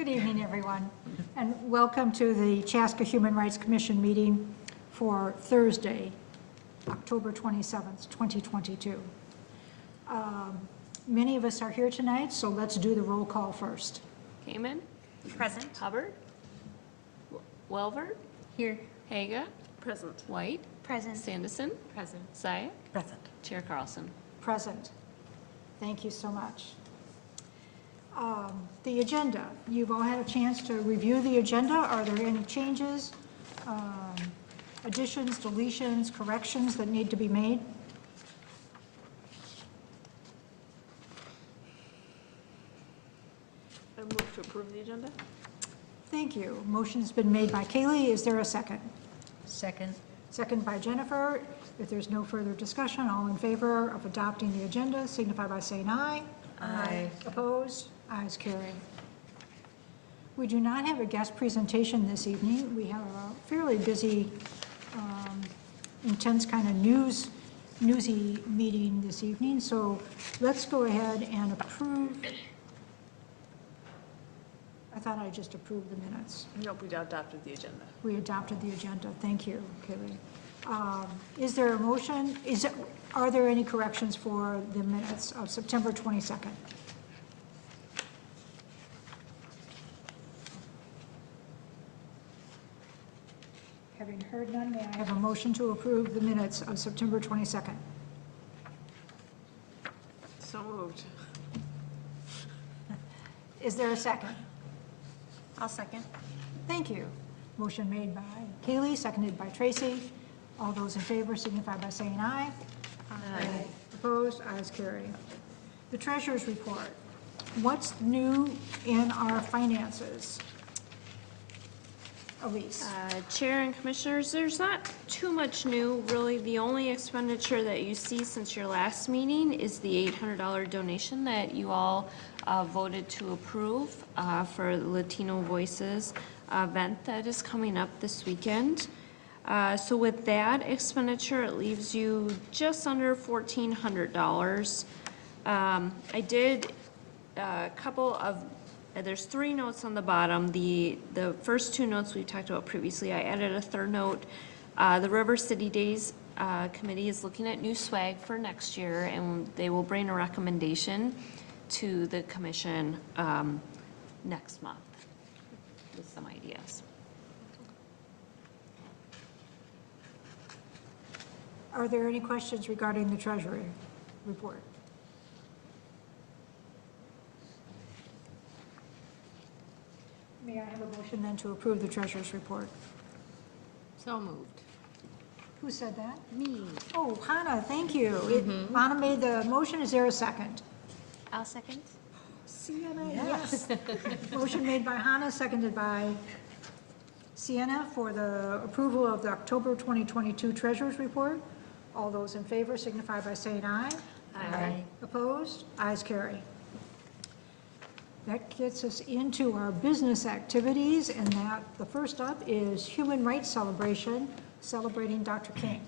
Good evening, everyone, and welcome to the Chaska Human Rights Commission meeting for Thursday, October 27th, 2022. Many of us are here tonight, so let's do the roll call first. Kamen? Present. Hubbard? Welver? Here. Haga? Present. White? Present. Sanderson? Present. Zayek? Present. Chair Carlson. Present. Thank you so much. The agenda. You've all had a chance to review the agenda. Are there any changes, additions, deletions, corrections that need to be made? I move to approve the agenda. Thank you. Motion's been made by Kaylee. Is there a second? Second. Second by Jennifer. If there's no further discussion, all in favor of adopting the agenda signify by saying aye. Aye. Opposed? Ayes carry. We do not have a guest presentation this evening. We have a fairly busy, intense kind of newsy meeting this evening. So let's go ahead and approve. I thought I just approved the minutes. Nope, we adopted the agenda. We adopted the agenda. Thank you, Kaylee. Is there a motion? Are there any corrections for the minutes of September 22nd? Having heard none, may I have a motion to approve the minutes of September 22nd? So moved. Is there a second? I'll second. Thank you. Motion made by Kaylee, seconded by Tracy. All those in favor signify by saying aye. Aye. Opposed? Ayes carry. The treasurer's report. What's new in our finances? Elise. Chair and Commissioners, there's not too much new. Really, the only expenditure that you see since your last meeting is the $800 donation that you all voted to approve for the Latino Voices event that is coming up this weekend. So with that expenditure, it leaves you just under $1,400. I did a couple of, there's 3 notes on the bottom. The first 2 notes we talked about previously, I added a third note. The River City Days Committee is looking at new swag for next year, and they will bring a recommendation to the commission next month with some ideas. Are there any questions regarding the treasury report? May I have a motion then to approve the treasurer's report? So moved. Who said that? Me. Oh, Hannah, thank you. Hannah made the motion. Is there a second? I'll second. Sienna, yes. Motion made by Hannah, seconded by Sienna for the approval of the October 2022 treasurer's report. All those in favor signify by saying aye. Aye. Opposed? Ayes carry. That gets us into our business activities, and that the first up is Human Rights Celebration, celebrating Dr. King.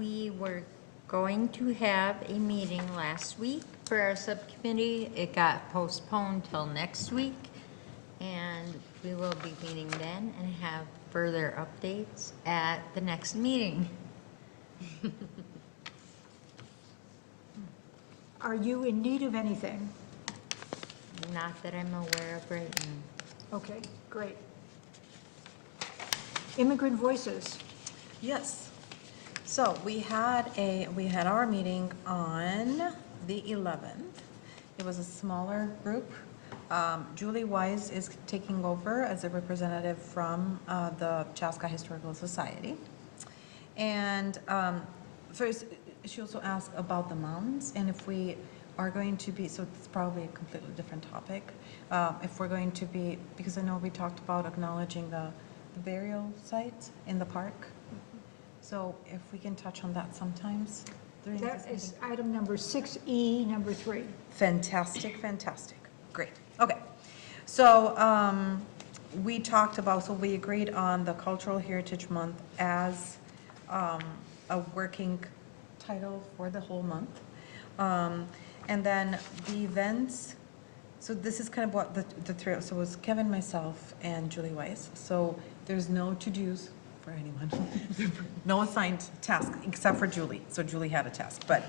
We were going to have a meeting last week for our subcommittee. It got postponed till next week, and we will be meeting then and have further updates at the next meeting. Are you in need of anything? Not that I'm aware of right now. Okay, great. Immigrant Voices. Yes. So we had our meeting on the 11th. It was a smaller group. Julie Wise is taking over as a representative from the Chaska Historical Society. And first, she also asked about the mounds and if we are going to be, so it's probably a completely different topic, if we're going to be, because I know we talked about acknowledging the burial sites in the park. So if we can touch on that sometimes. That is item number 6E, number 3. Fantastic, fantastic. Great. Okay. So we talked about, so we agreed on the Cultural Heritage Month as a working title for the whole month. And then the events So this is kind of what the three, so it was Kevin, myself, and Julie Weiss. So there's no to-dos for anyone. No assigned task, except for Julie. So Julie had a task. But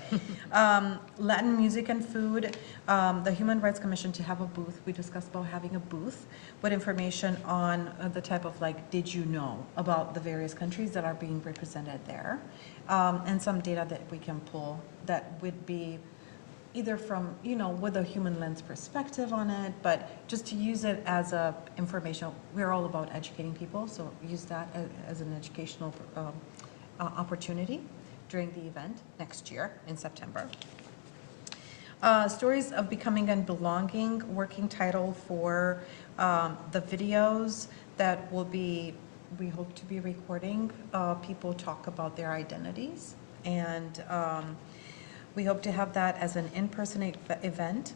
Latin music and food, the Human Rights Commission to have a booth. We discussed about having a booth with information on the type of like, did you know about the various countries that are being represented there? And some data that we can pull that would be either from, you know, with a human lens perspective on it, but just to use it as a information. We're all about educating people, so use that as an educational opportunity during the event next year in September. Stories of Becoming and Belonging, working title for the videos that will be, we hope to be recording. People talk about their identities, and we hope to have that as an in-person event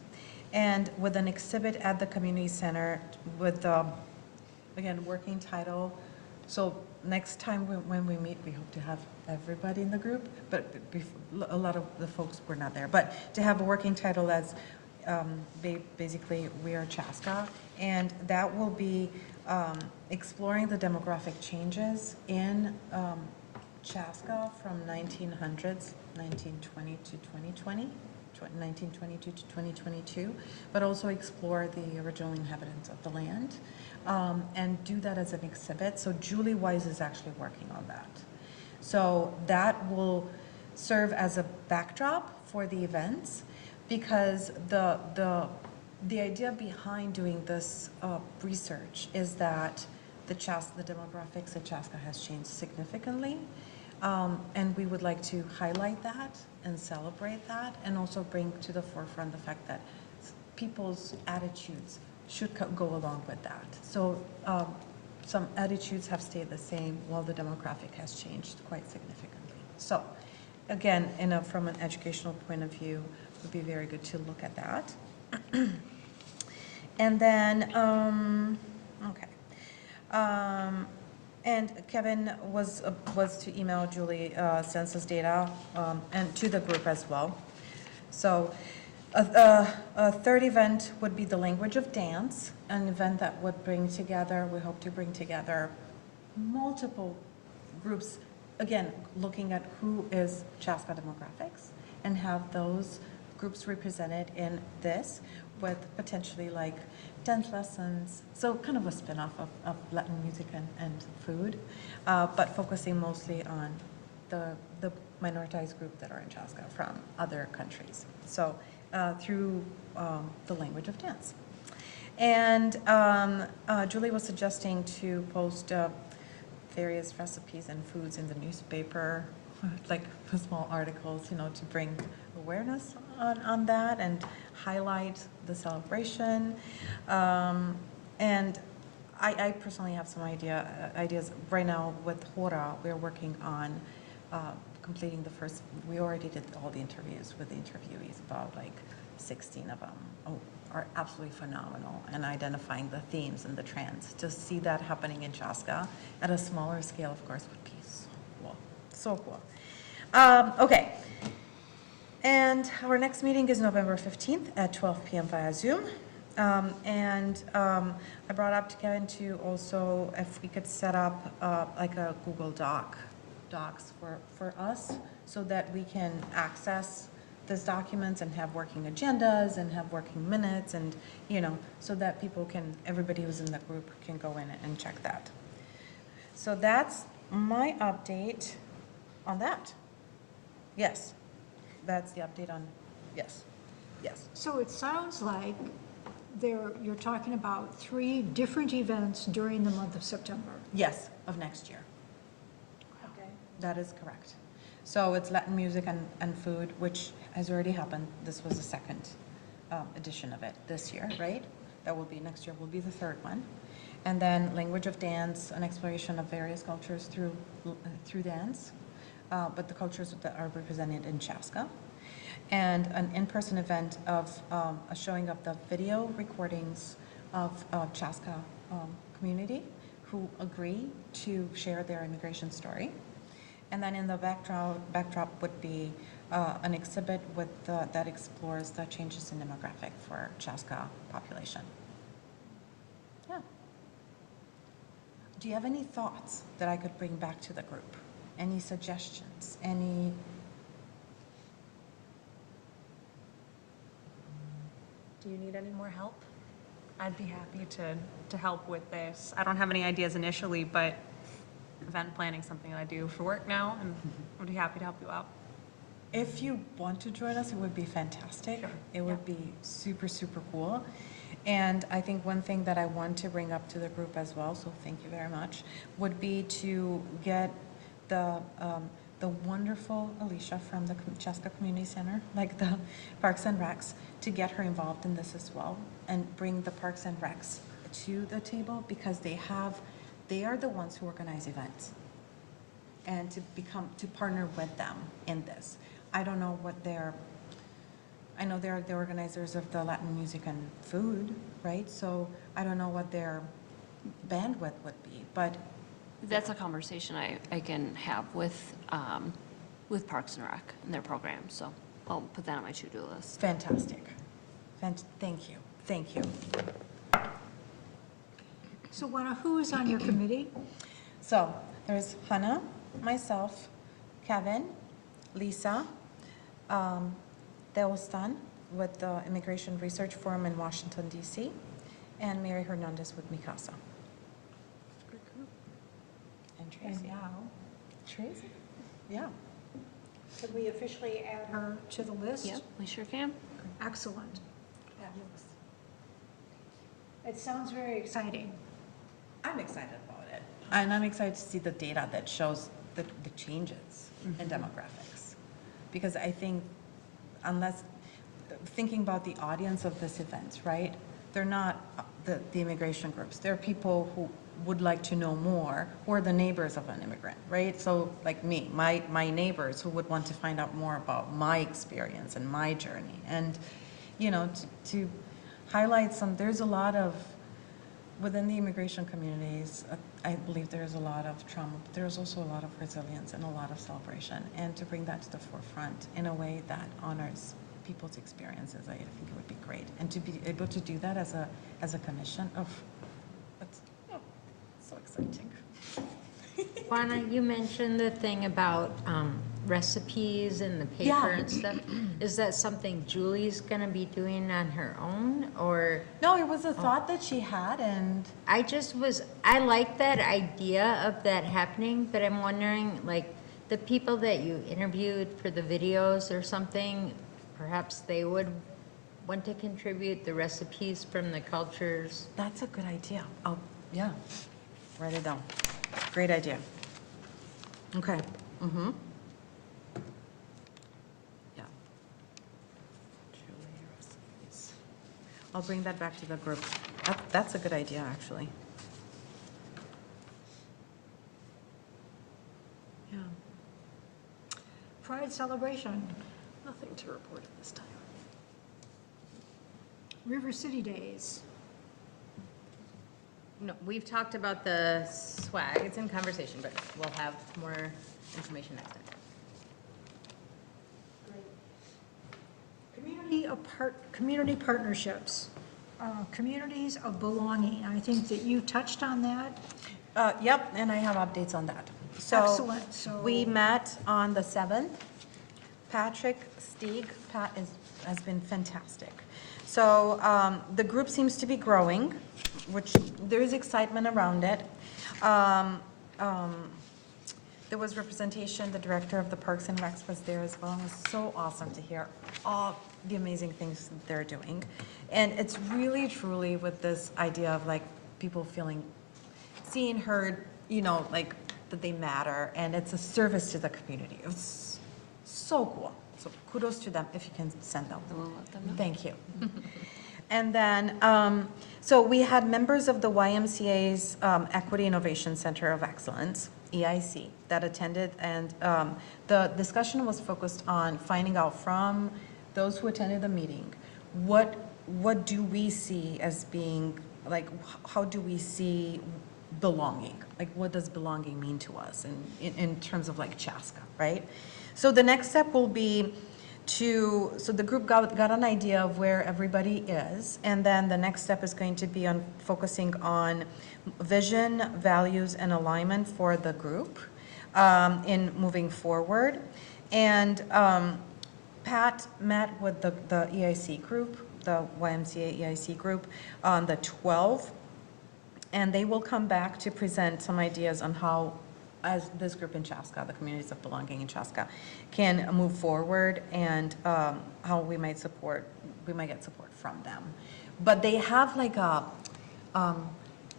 and with an exhibit at the community center with, again, working title. So next time when we meet, we hope to have everybody in the group, but a lot of the folks were not there. But to have a working title as basically We Are Chaska, and that will be exploring the demographic changes in Chaska from 1900s, 1920 to 2020, 1922 to 2022, but also explore the original inhabitants of the land, and do that as an exhibit. So Julie Wise is actually working on that. So that will serve as a backdrop for the events, because the idea behind doing this research is that the demographics at Chaska has changed significantly. And we would like to highlight that and celebrate that, and also bring to the forefront the fact that people's attitudes should go along with that. So some attitudes have stayed the same while the demographic has changed quite significantly. So again, from an educational point of view, it would be very good to look at that. And then, okay. And Kevin was to email Julie census data and to the group as well. So a third event would be the language of dance, an event that would bring together, we hope to bring together multiple groups, again, looking at who is Chaska demographics, and have those groups represented in this with potentially like dance lessons, so kind of a spin-off of Latin music and food, but focusing mostly on the minoritized group that are in Chaska from other countries. So through the language of dance. And Julie was suggesting to post various recipes and foods in the newspaper, like small articles, you know, to bring awareness on that and highlight the celebration. And I personally have some ideas. Right now with Hora, we're working on completing the first, we already did all the interviews with the interviewees, about like 16 of them are absolutely phenomenal, and identifying the themes and the trends. To see that happening in Chaska at a smaller scale, of course, would be so cool, so cool. Okay. And our next meeting is November 15th at 12 p.m. via Zoom. I brought up to Kevin to also, if we could set up like a Google Docs for us, so that we can access these documents and have working agendas and have working minutes, and, you know, so that people can, everybody who's in the group can go in and check that. So that's my update on that. Yes. That's the update on, yes, yes. So it sounds like you're talking about 3 different events during the month of September. Yes, of next year. Okay. That is correct. So it's Latin music and food, which has already happened. This was the second edition of it this year, right? That will be, next year will be the third one. And then language of dance, an exploration of various cultures through dance, but the cultures that are represented in Chaska. And an in-person event of a showing of the video recordings of Chaska community who agree to share their immigration story. And then in the backdrop would be an exhibit with, that explores the changes in demographic for Chaska population. Yeah. Do you have any thoughts that I could bring back to the group? Any suggestions? Any? Do you need any more help? I'd be happy to help with this. I don't have any ideas initially, but event planning is something I do for work now, and I'd be happy to help you out. If you want to join us, it would be fantastic. Sure. It would be super, super cool. And I think one thing that I want to bring up to the group as well, so thank you very much, would be to get the wonderful Alicia from the Chaska Community Center, like the Parks and Recs, to get her involved in this as well, and bring the Parks and Recs to the table, because they are the ones who organize events, and to partner with them in this. I don't know what I know they're the organizers of the Latin music and food, right? So I don't know what their bandwidth would be, but That's a conversation I can have with Parks and Rec and their program, so I'll put that on my to-do list. fantastic. Thank you, thank you. So Juana, who is on your committee? So there's Hannah, myself, Kevin, Lisa, Deostan with the Immigration Research Forum in Washington, D.C., and Mary Hernandez with Mikasa. And And Tracy. now, Tracy? Yeah. can we officially add her to the list? Yep, we sure can. Excellent. Fabulous. It sounds very exciting. I'm excited about it. And I'm excited to see the data that shows the changes in demographics. Because I think thinking about the audience of this event, right? They're not the immigration groups. They're people who would like to know more, or the neighbors of an immigrant, right? So like me, my neighbors who would want to find out more about my experience and my journey. And, you know, to highlight there's a lot of, within the immigration communities, I believe there's a lot of trauma, but there's also a lot of resilience and a lot of celebration. And to bring that to the forefront in a way that honors people's experiences, I think it would be great. And to be able to do that as a commission that's so exciting. Juana, you mentioned the thing about recipes and the paper Yeah. and stuff. Is that something Julie's gonna be doing on her own, or? No, it was a thought that she had, and I like that idea of that happening, but I'm wondering, like, the people that you interviewed for the videos or something, perhaps they would want to contribute the recipes from the cultures. that's a good idea. Oh, yeah, write it down. Great idea. Okay. Mm-hmm. Yeah. Julie recipes. I'll bring that back to the group. That's a good idea, actually. Yeah. Pride celebration, Nothing to report at this time. River City Days. No, we've talked about the swag, it's in conversation, but we'll have more information next time. Community partnerships, communities of belonging. I think that you touched on that. Yep, and I have updates on that. So Excellent, so. we met on the 7th. Patrick Stieg, has been fantastic. So the group seems to be growing, which there is excitement around it. There was representation, the director of the Parks and Recs was there as well. It was so awesome to hear all the amazing things that they're doing. And it's really, truly with this idea of like people feeling seen, heard, you know, like that they matter, and it's a service to the community. It was so cool. So kudos to them if you can send them. We'll let them know. Thank you. And then, so we had members of the YMCA's Equity Innovation Center of Excellence, EIC, that attended, and the discussion was focused on finding out from those who attended the meeting, what do we see as being, like, how do we see belonging? Like, what does belonging mean to us in terms of like Chaska, right? So the next step will be so the group got an idea of where everybody is, and then the next step is going to be on focusing on vision, values, and alignment for the group in moving forward. And Pat met with the EIC group, the YMCA EIC group, on the 12th, and they will come back to present some ideas on how, as this group in Chaska, the Communities of Belonging in Chaska, can move forward, and how we might get support from them. But they have like a,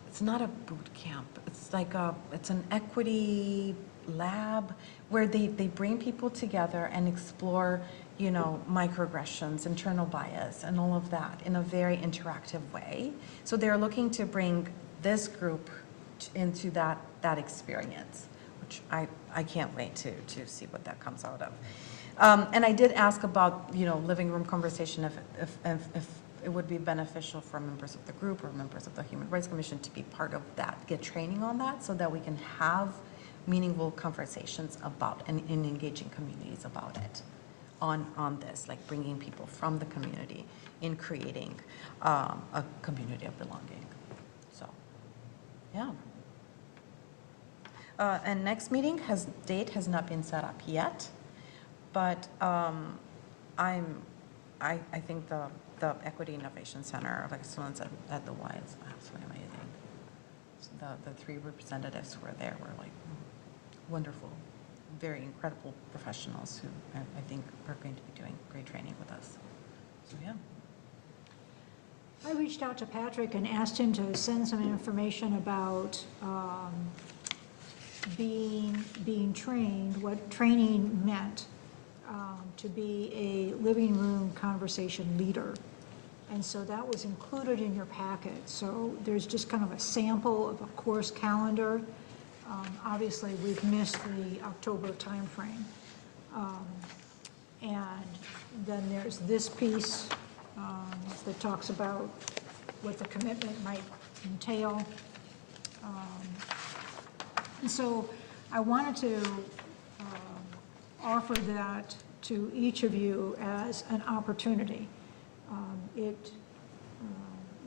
it's not a boot camp, it's an equity lab where they bring people together and explore, you know, microaggressions, internal bias, and all of that in a very interactive way. So they're looking to bring this group into that experience, which I can't wait to see what that comes out of. And I did ask about, you know, living room conversation, if it would be beneficial for members of the group or members of the Human Rights Commission to be part of that, get training on that, so that we can have meaningful conversations about and engaging communities about it on this, like bringing people from the community in creating a community of belonging. So, yeah. And next meeting date has not been set up yet, but I think the Equity Innovation Center of Excellence at the Y is absolutely amazing. So the three representatives who were there were like wonderful, very incredible professionals who I think are going to be doing great training with us. So yeah. I reached out to Patrick and asked him to send some information about being trained, what training meant to be a living room conversation leader. And so that was included in your packet. So there's just kind of a sample of a course calendar. Obviously, we've missed the October timeframe. And then there's this piece that talks about what the commitment might entail. And so I wanted to offer that to each of you as an opportunity. It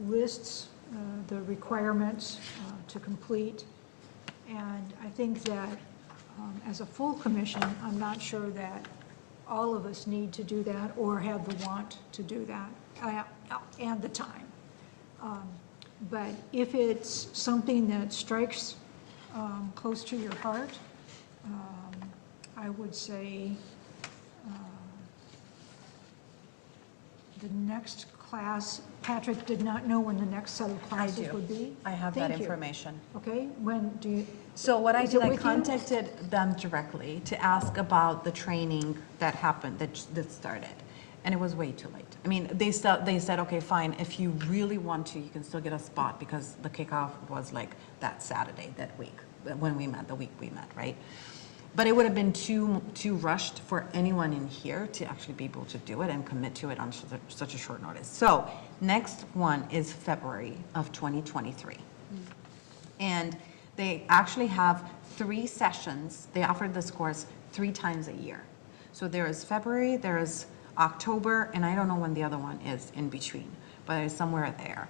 lists the requirements to complete, and I think that as a full commission, I'm not sure that all of us need to do that or have the want to do that and the time. But if it's something that strikes close to your heart, I would say the next class, Patrick did not know when the next set of classes would be. I have that Thank you. information. Okay, when do you? So what I Is did, it I with you? contacted them directly to ask about the training that happened, that started, and it was way too late. I mean, they said, okay, fine, if you really want to, you can still get a spot, because the kickoff was like that Saturday, that week, when we met, the week we met, right? But it would have been too rushed for anyone in here to actually be able to do it and commit to it on such a short notice. So next one is February of 2023. And they actually have 3 sessions. They offer this course 3 times a year. So there is February, there is October, and I don't know when the other one is in between, but it's somewhere there.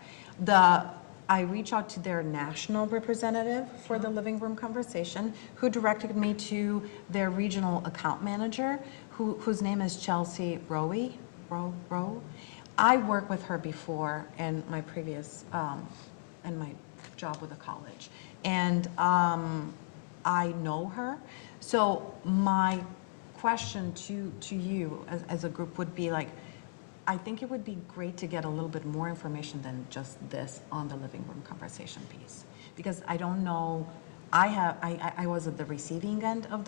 I reached out to their national representative for the living room conversation, who directed me to their regional account manager, whose name is Chelsea Rowe. I worked with her before in my previous, in my job with the college, and I know her. So my question to you as a group would be like, I think it would be great to get a little bit more information than just this on the living room conversation piece, because I don't know, I was at the receiving end of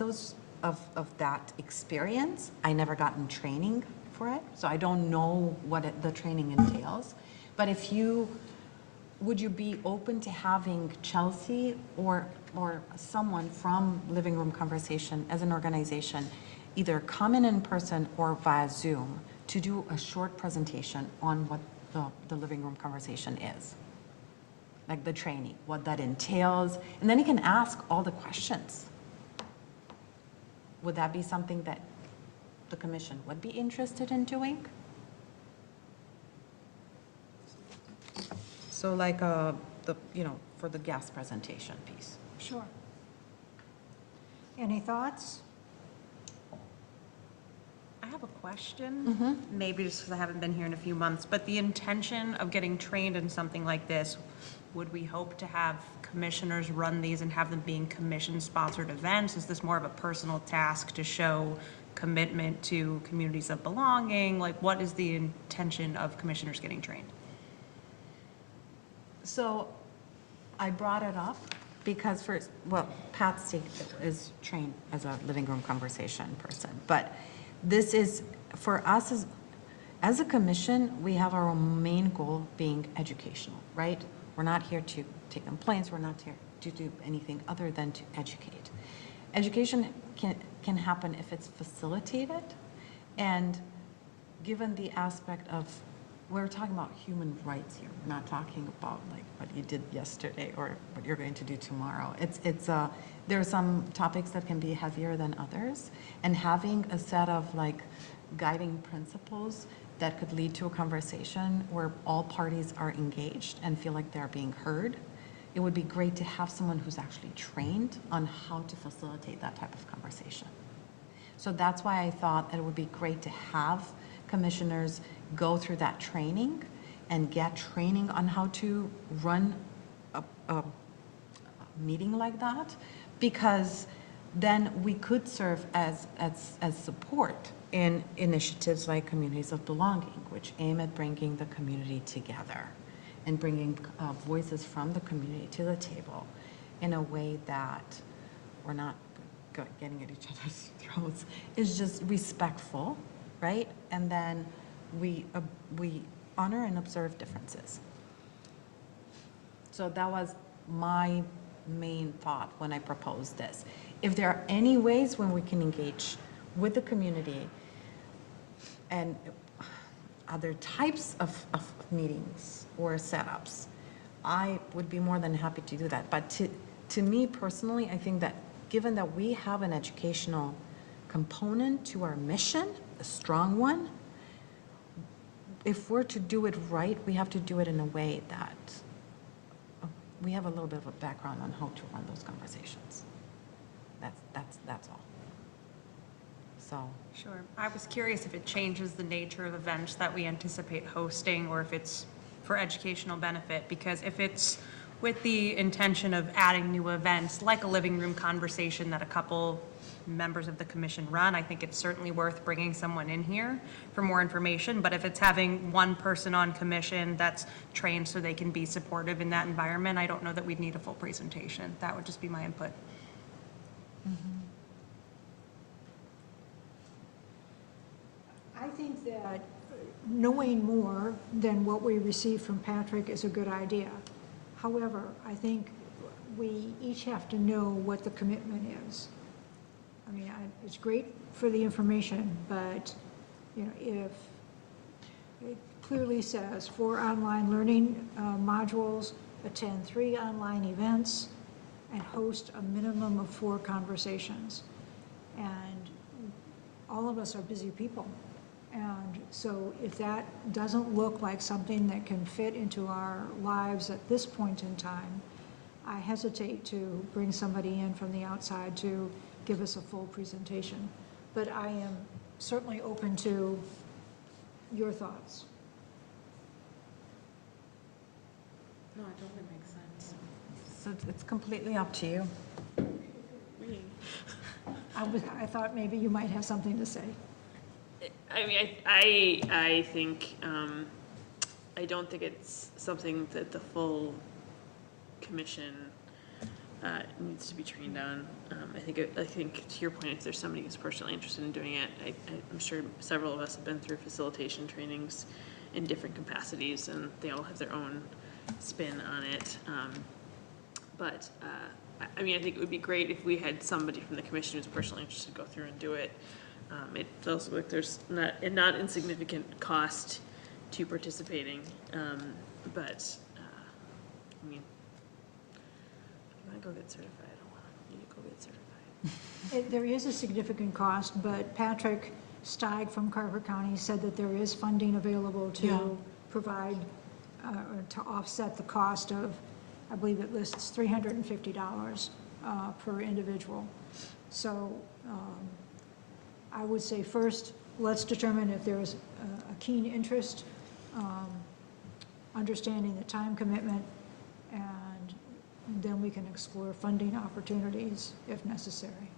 that experience. I never gotten training for it, so I don't know what the training entails. But would you be open to having Chelsea or someone from Living Room Conversation as an organization either come in person or via Zoom to do a short presentation on what the living room conversation is? Like the training, what that entails, and then you can ask all the questions. Would that be something that the commission would be interested in doing. So like, for the guest presentation piece. Sure. Any thoughts? I have a question, maybe just because I haven't been here in a few months, but the intention of getting trained in something like this, would we hope to have commissioners run these and have them being commission-sponsored events? Is this more of a personal task to show commitment to communities of belonging? Like, what is the intention of commissioners getting trained? So I brought it up because Patsy is trained as a living room conversation person, but this is, for us as a commission, we have our main goal being educational, right? We're not here to take complaints, we're not here to do anything other than to educate. Education can happen if it's facilitated, and given the aspect of, we're talking about human rights here. We're not talking about like what you did yesterday or what you're going to do tomorrow. There are some topics that can be heavier than others, and having a set of like guiding principles that could lead to a conversation where all parties are engaged and feel like they're being heard. It would be great to have someone who's actually trained on how to facilitate that type of conversation. So that's why I thought that it would be great to have commissioners go through that training and get training on how to run a meeting like that, because then we could serve as support in initiatives like Communities of Belonging, which aim at bringing the community together and bringing voices from the community to the table in a way that we're not getting at each other's throats, is just respectful, right? And then we honor and observe differences. So that was my main thought when I proposed this. If there are any ways when we can engage with the community and other types of meetings or setups, I would be more than happy to do that. But to me personally, I think that given that we have an educational component to our mission, a strong one, if we're to do it right, we have to do it in a way that we have a little bit of a background on how to run those conversations. That's all. So. Sure. I was curious if it changes the nature of events that we anticipate hosting, or if it's for educational benefit, because if it's with the intention of adding new events, like a living room conversation that a couple members of the commission run, I think it's certainly worth bringing someone in here for more information. But if it's having one person on commission that's trained so they can be supportive in that environment, I don't know that we'd need a full presentation. That would just be my input. I think that knowing more than what we received from Patrick is a good idea. However, I think we each have to know what the commitment is. I mean, it's great for the information, but, you know, if it clearly says 4 online learning modules, attend 3 online events, and host a minimum of 4 conversations. And all of us are busy people. And so if that doesn't look like something that can fit into our lives at this point in time, I hesitate to bring somebody in from the outside to give us a full presentation. But I am certainly open to your thoughts. No, it totally makes sense. So it's completely up to you. I thought maybe you might have something to say. I mean, I think, I don't think it's something that the full commission needs to be trained on. I think to your point, if there's somebody who's personally interested in doing it, I'm sure several of us have been through facilitation trainings in different capacities, and they all have their own spin on it. But I mean, I think it would be great if we had somebody from the commission who's personally interested to go through and do it. It feels like there's not insignificant cost to participating, but I mean, if you want to go get certified, I don't want you to go get certified. There is a significant cost, but Patrick Steig from Carver County said that there is funding available Yeah. to provide, or to offset the cost of, I believe it lists $350 per individual. So I would say first, let's determine if there's a keen interest, understanding the time commitment, and then we can explore funding opportunities if necessary.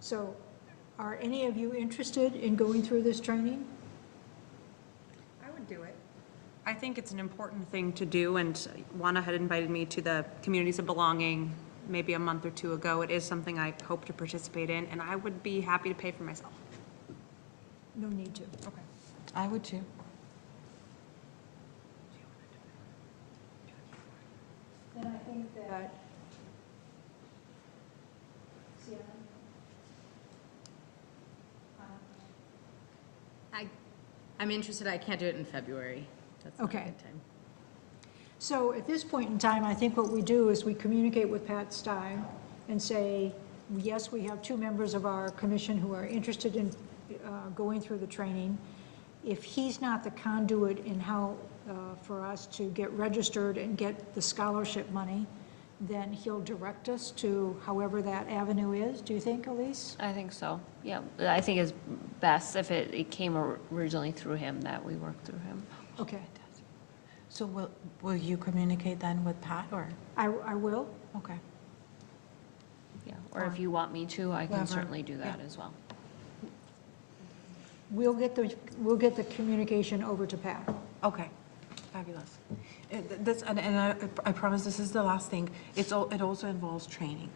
So, are any of you interested in going through this training? I would do it. I think it's an important thing to do, and Juana had invited me to the Communities of Belonging maybe a month or two ago. It is something I hope to participate in, and I would be happy to pay for myself. No need to. Okay. I would too. Then I think that, I'm interested, I can't do it in February. That's not a Okay. good time. so at this point in time, I think what we do is we communicate with Pat Stein and say, yes, we have 2 members of our commission who are interested in going through the training. If he's not the conduit in how, for us to get registered and get the scholarship money, then he'll direct us to however that avenue is. Do you think, Elise? I think so, yeah. I think it's best if it came originally through him, that we work through him. Okay, So will you communicate then with Pat, or? I will. Okay. Yeah, or if you want me to, I can Whoever, certainly do that yeah. as well. We'll get the communication over to Pat. Okay, fabulous. This, and I promise this is the last thing. It also involves training.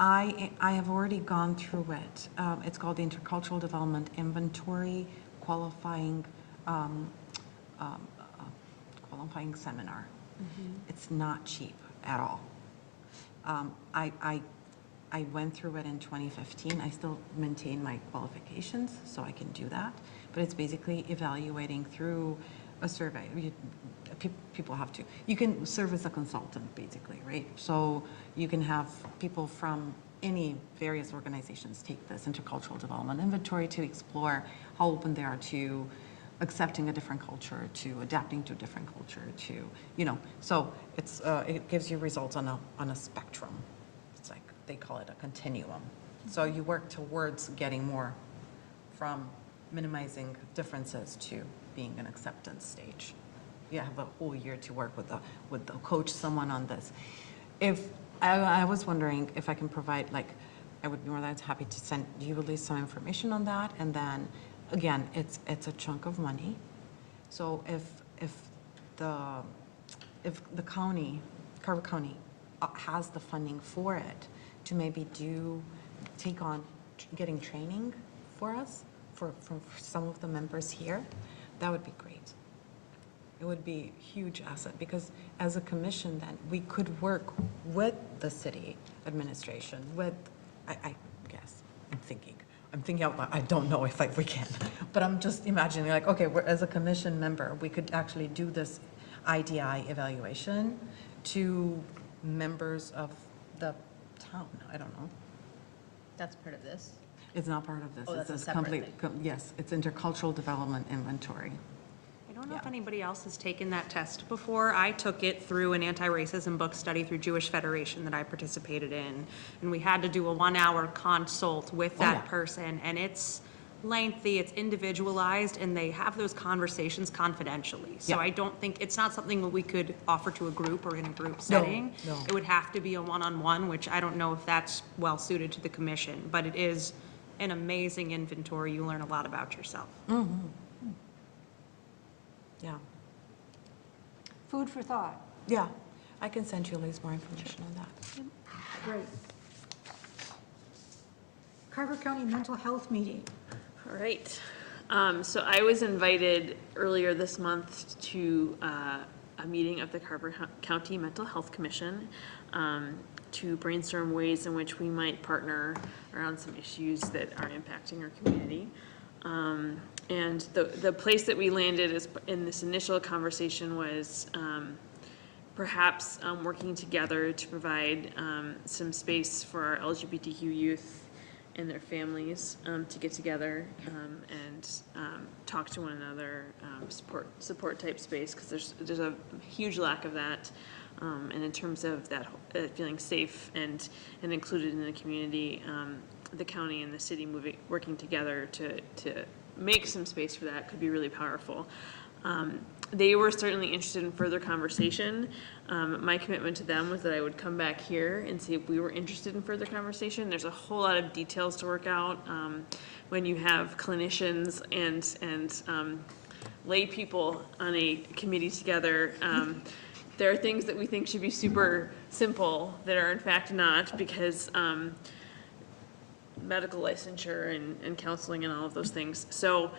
I have already gone through it. It's called the Intercultural Development Inventory Qualifying Seminar. It's not cheap at all. I went through it in 2015. I still maintain my qualifications, so I can do that. But it's basically evaluating through a survey. People have to. You can serve as a consultant, basically, right? So you can have people from any various organizations take this intercultural development inventory to explore how open they are to accepting a different culture, to adapting to a different culture, to, you know. So it's it gives you results on a spectrum. It's like, they call it a continuum. So you work towards getting more from minimizing differences to being an acceptance stage. You have a whole year to work with the coach, someone on this. If, I was wondering if I can provide, like, I would be more than happy to send you at least some information on that, and then, again, it's a chunk of money. So if the county, Carver County, has the funding for it, to maybe take on getting training for us, for some of the members here, that would be great. It would be a huge asset, because as a commission then, we could work with the city administration, with, I guess, I'm thinking out loud, I don't know if we can, but I'm just imagining, like, okay, as a commission member, we could actually do this IDI evaluation to members of the town, I don't know. That's part of this. It's not part of this. Oh, that's It's a separate thing. Yes, it's intercultural development inventory. I don't know if Yeah. anybody else has taken that test before. I took it through an anti-racism book study through Jewish Federation that I participated in. And we had to do a 1-hour consult with that yeah. person, and it's lengthy, it's individualized, and they have those conversations confidentially. So Yeah. I don't think, it's not something that we could offer to a group or in a group setting. no. It would have to be a one-on-one, which I don't know if that's well-suited to the commission, but it is an amazing inventory. You learn a lot about yourself. Yeah, Food for thought. yeah. I can send you at least more information on that. Great. Carver County Mental Health Meeting. All right. So I was invited earlier this month to a meeting of the Carver County Mental Health Commission to brainstorm ways in which we might partner around some issues that are impacting our community. And the place that we landed is in this initial conversation was perhaps working together to provide some space for our LGBTQ youth and their families to get together and talk to one another, support type space, because there's a huge lack of that. And in terms of that feeling safe and included in the community, the county and the city working together to make some space for that could be really powerful. They were certainly interested in further conversation. My commitment to them was that I would come back here and see if we were interested in further conversation. There's a whole lot of details to work out when you have clinicians and lay people on a committee together. There are things that we think should be super simple that are in fact not, because medical licensure and counseling and all of those things. So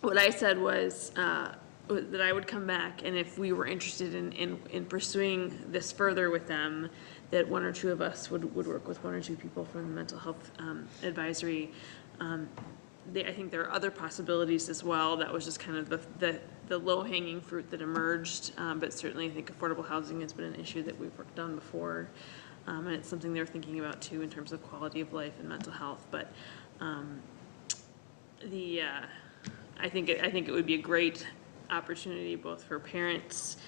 what I said was that I would come back, and if we were interested in pursuing this further with them, that one or two of us would work with one or two people from the mental health advisory. I think there are other possibilities as well. That was just kind of the low-hanging fruit that emerged, but certainly I think affordable housing has been an issue that we've worked on before, and it's something they're thinking about too in terms of quality of life and mental health. But I think it would be a great opportunity both for parents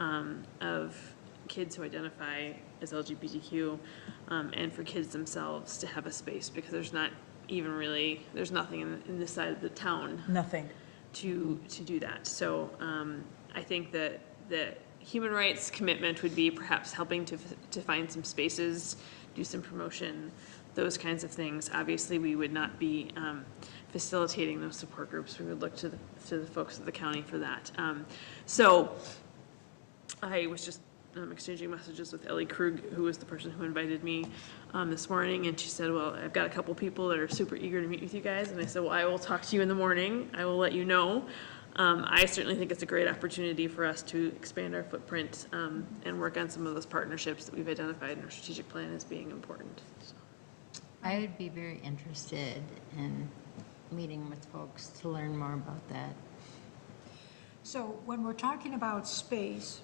of kids who identify as LGBTQ and for kids themselves to have a space, because there's nothing in this side of the town Nothing. to do that. So I think that the human rights commitment would be perhaps helping to find some spaces, do some promotion, those kinds of things. Obviously, we would not be facilitating those support groups. We would look to the folks of the county for that. So I was just exchanging messages with Ellie Krug, who was the person who invited me this morning, and she said, well, I've got a couple people that are super eager to meet with you guys. And I said, well, I will talk to you in the morning. I will let you know. I certainly think it's a great opportunity for us to expand our footprint and work on some of those partnerships that we've identified in our strategic plan as being important. So. I would be very interested in meeting with folks to learn more about that. So when we're talking about space,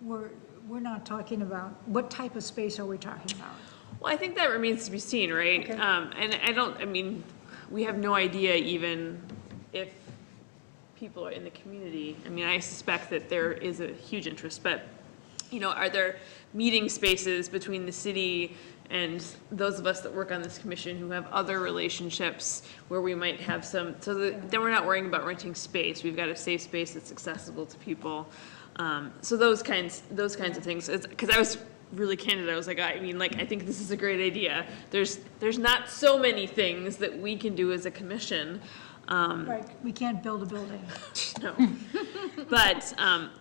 we're not talking about, what type of space are we talking about? Well, I think that remains to be seen, right? Okay. And we have no idea even if people are in the community. I mean, I suspect that there is a huge interest, but, are there meeting spaces between the city and those of us that work on this commission who have other relationships where we might have some, so that then we're not worrying about renting space. We've got a safe space that's accessible to people. So those kinds of things. Because I was really candid. I was like, I think this is a great idea. There's not so many things that we can do as a commission. Right, we can't build a building. No. But,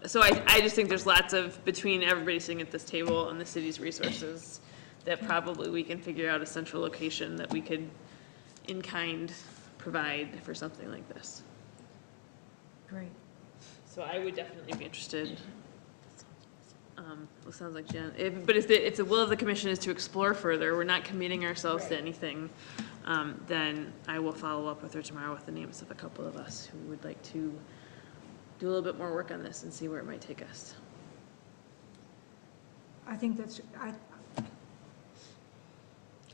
so I just think there's lots of, between everybody sitting at this table and the city's resources, that probably we can figure out a central location that we could, in kind, provide for something like this. Great. So I would definitely be interested. It sounds like Jen, but if the will of the commission is to explore further, we're not committing ourselves to anything, then I will follow up with her tomorrow with the names of a couple of us who would like to do a little bit more work on this and see where it might take us. I think that's,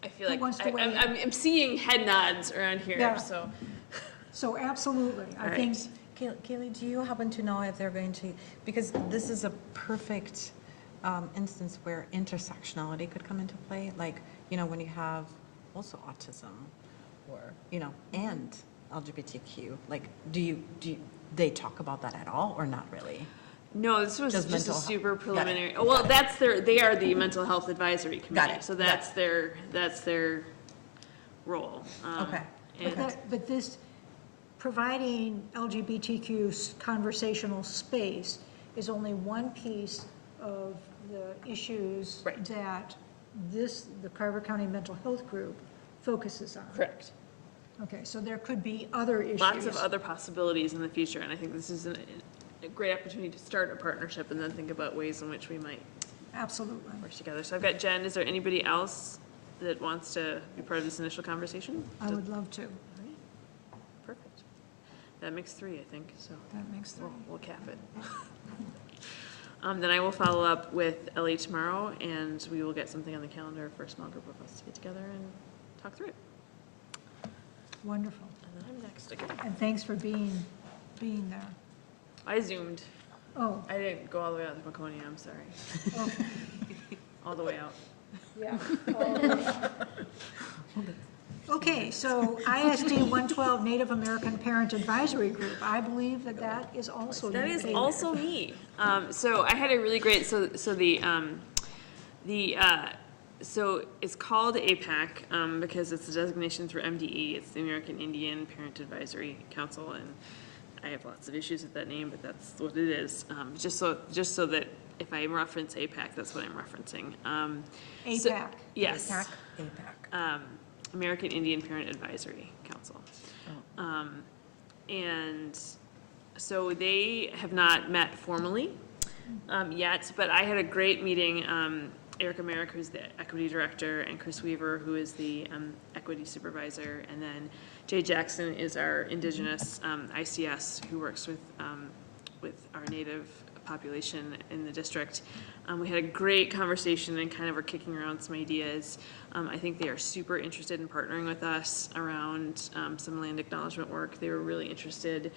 I feel like Who wants to weigh in? I'm seeing head nods around here, Yeah. so. absolutely, I All think, right. Kaylee, do you happen to know if they're going to, because this is a perfect instance where intersectionality could come into play, like, when you have also autism or, and LGBTQ, like, do they talk about that at all or not really? No, this was Just just a mental super health. preliminary. Well, they are the mental health advisory committee, it. so Got that's their role. Okay. And but this, providing LGBTQ conversational space is only one piece of the issues Right. that the Carver County Mental Health Group focuses on. Correct. Okay, so there could be other issues. Lots of other possibilities in the future, and I think this is a great opportunity to start a partnership and then think about ways in which we might Absolutely. work together. So I've got Jen. Is there anybody else that wants to be part of this initial conversation? I would love to. Perfect. That makes 3, I think, so That makes three. we'll cap it. Then I will follow up with Ellie tomorrow, and we will get something on the calendar for a small group of us to get together and talk through it. Wonderful. And then I'm next again. And thanks for being there. I zoomed. Oh, I didn't go all the way out to Maconia, I'm sorry. oh, All the way out. yeah. Okay, so ISD 112 Native American Parent Advisory Group, I believe that is also you. That is David. also me. So I had a really great, so it's called APAC, because it's the designation through MDE, it's the American Indian Parent Advisory Council, and I have lots of issues with that name, but that's what it is. Just so that if I reference APAC, that's what I'm referencing. APAC. Yes. APAC, APAC. American Indian Parent Advisory Council. And so they have not met formally yet, but I had a great meeting. Erica Merrick, who's the equity director, and Chris Weaver, who is the equity supervisor, and then Jay Jackson is our indigenous ICS who works with our native population in the district. We had a great conversation and kind of were kicking around some ideas. I think they are super interested in partnering with us around some land acknowledgement work. They were really interested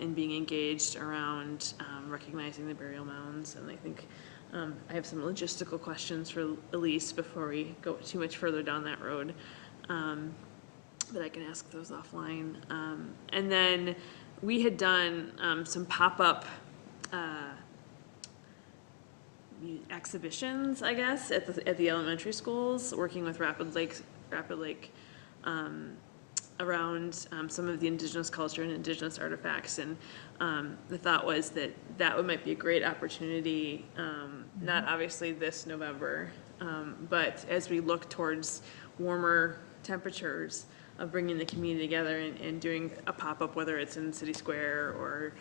in being engaged around recognizing the burial mounds, and I think I have some logistical questions for Elise before we go too much further down that road, but I can ask those offline. And then we had done some pop-up exhibitions, I guess, at the elementary schools, working with Rapid Lake, around some of the indigenous culture and indigenous artifacts, and the thought was that might be a great opportunity, not obviously this November, but as we look towards warmer temperatures, of bringing the community together and doing a pop-up, whether it's in City Square or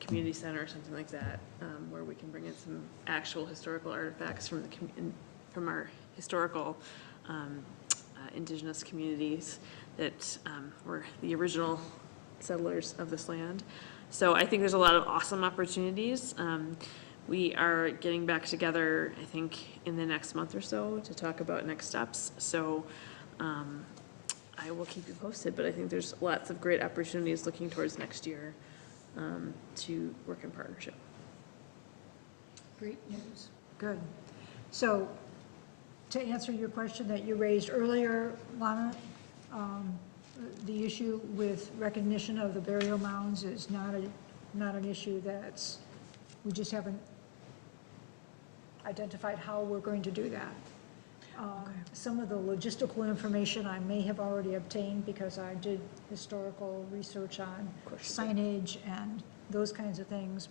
community center or something like that, where we can bring in some actual historical artifacts from our historical indigenous communities that were the original settlers of this land. So I think there's a lot of awesome opportunities. We are getting back together, I think, in the next month or so to talk about next steps. So I will keep you posted, but I think there's lots of great opportunities looking towards next year to work in partnership. Great news. Good. So to answer your question that you raised earlier, Lana, the issue with recognition of the burial mounds is not an issue we just haven't identified how we're going to do that. Some of the logistical information I may have already obtained because I did historical research on signage and those kinds of things,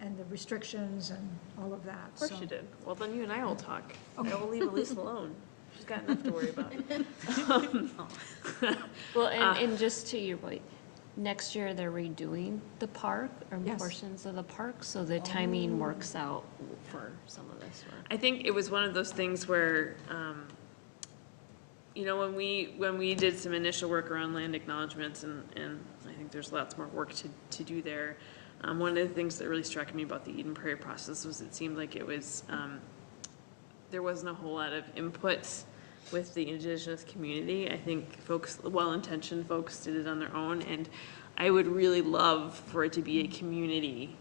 and the restrictions and all of that. Of course you did. Well, then you and I will talk. Okay. I will leave Elise alone. She's got enough to worry about. Well, and just to your point, next year they're redoing the park or Yes. portions of the park, so the timing works out for some of this work. I think it was one of those things where, when we did some initial work around land acknowledgements, and I think there's lots more work to do there. One of the things that really struck me about the Eden Prairie process was it seemed like it was, there wasn't a whole lot of input with the indigenous community. I think well-intentioned folks did it on their own, and I would really love for it to be a community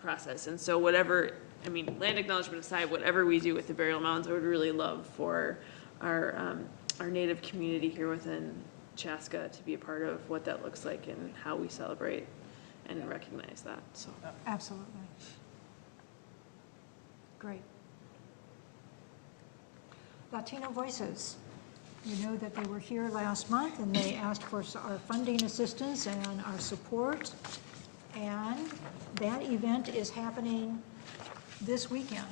process. And so land acknowledgement aside, whatever we do with the burial mounds, I would really love for our native community here within Chaska to be a part of what that looks like and how we celebrate and recognize that, so. Absolutely. Great. Latino Voices. You know that they were here last month and they asked for our funding assistance and our support. And that event is happening this weekend.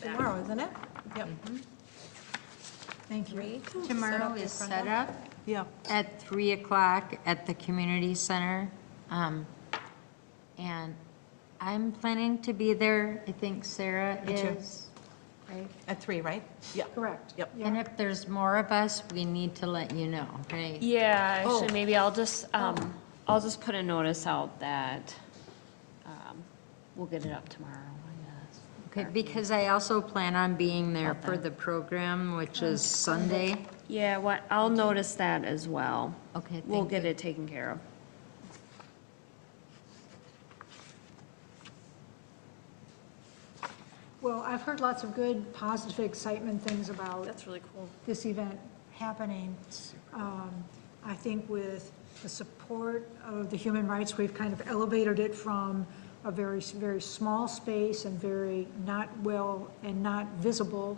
Tomorrow, isn't it? Yep. Thank you. Tomorrow is set up Yeah. at 3 o'clock at the community center. And I'm planning to be there. I think Sarah Me too. is, right? At 3, right? Yeah. Correct. Yep. And if there's more of us, we need to let you know, right? Yeah, actually, maybe I'll just put a notice out that, we'll get it up tomorrow, I guess. Okay, because I also plan on being there for the program, which is Sunday. Yeah, I'll notice that as well. Okay, We'll thank get you. it taken care of. Well, I've heard lots of good, positive excitement things about That's really cool. this event happening. I think with the support of the human rights, we've kind of elevated it from a very, very small space and very not well and not visible,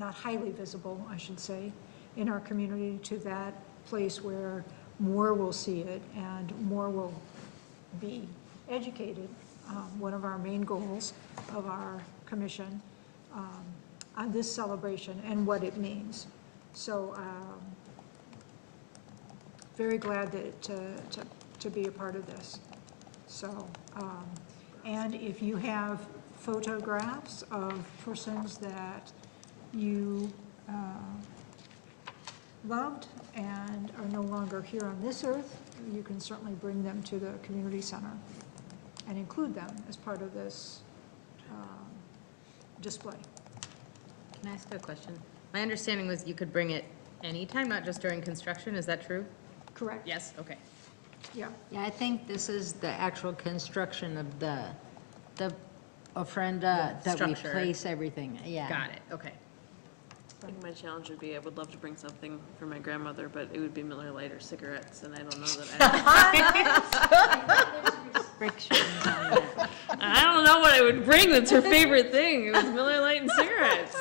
not highly visible, I should say, in our community to that place where more will see it and more will be educated. One of our main goals of our commission on this celebration and what it means. So very glad to be a part of this. So, and if you have photographs of persons that you loved and are no longer here on this earth, you can certainly bring them to the community center and include them as part of this display. Can I ask a question? My understanding was you could bring it anytime, not just during construction, is that true? Correct? Yes, okay. Yeah. Yeah, I think this is the actual construction of the ofrenda that we structure. place everything, yeah. Got it, okay. I think my challenge would be, I would love to bring something for my grandmother, but it would be Miller Lite or cigarettes, and I don't know that Restrictions on that. I don't know what I would bring that's her favorite thing. It was Miller Lite and cigarettes.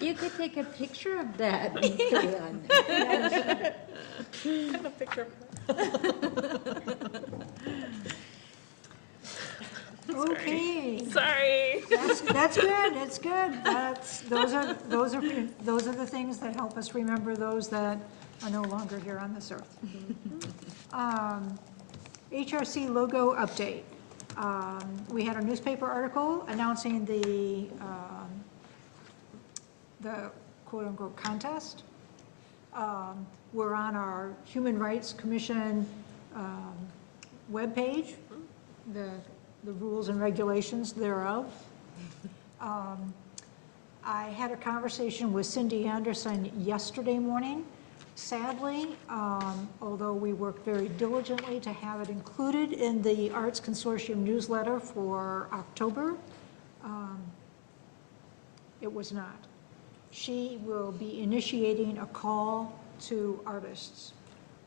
You could take a picture of that and put it on there. Okay. Sorry. That's good, it's good. Those are the things that help us remember those that are no longer here on this earth. HRC Logo update. We had a newspaper article announcing the quote-unquote contest. We're on our Human Rights Commission webpage, the rules and regulations thereof. I had a conversation with Cindy Anderson yesterday morning. Sadly, although we worked very diligently to have it included in the Arts Consortium newsletter for October, it was not. She will be initiating a call to artists,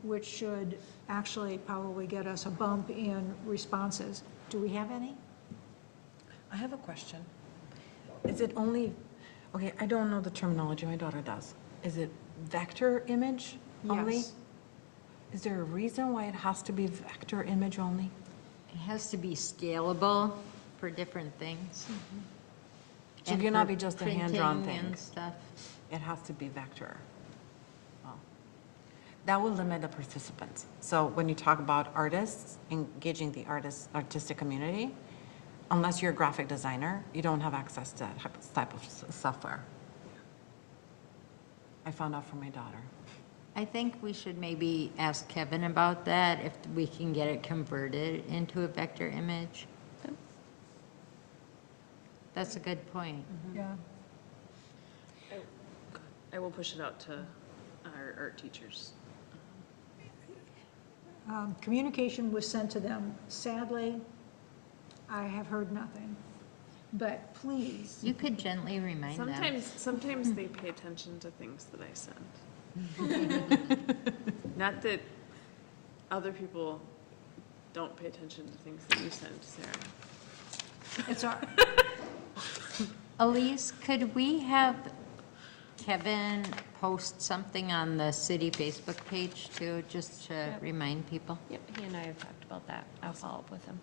which should actually probably get us a bump in responses. Do we have any? I have a question. Is it only, okay, I don't know the terminology, my daughter does. Is it vector image only? Yes. Is there a reason why it has to be vector image only? It has to be scalable for different things. So And it cannot for be just a hand-drawn printing thing. and stuff. It has to be vector. Well, that will limit the participants. So when you talk about artists, engaging the artistic community, unless you're a graphic designer, you don't have access to that type of software. I found out from my daughter. I think we should maybe ask Kevin about that, if we can get it converted into a vector image. That's a good point. Yeah. I will push it out to our art teachers. Communication was sent to them. Sadly, I have heard nothing. But please, You could gently remind them. Sometimes they pay attention to things that I send. Not that other people don't pay attention to things that you send, Sarah. it's our, Elise, could we have Kevin post something on the city Facebook page too, just to remind people? Yep, he and I have talked about that. I'll follow up with him.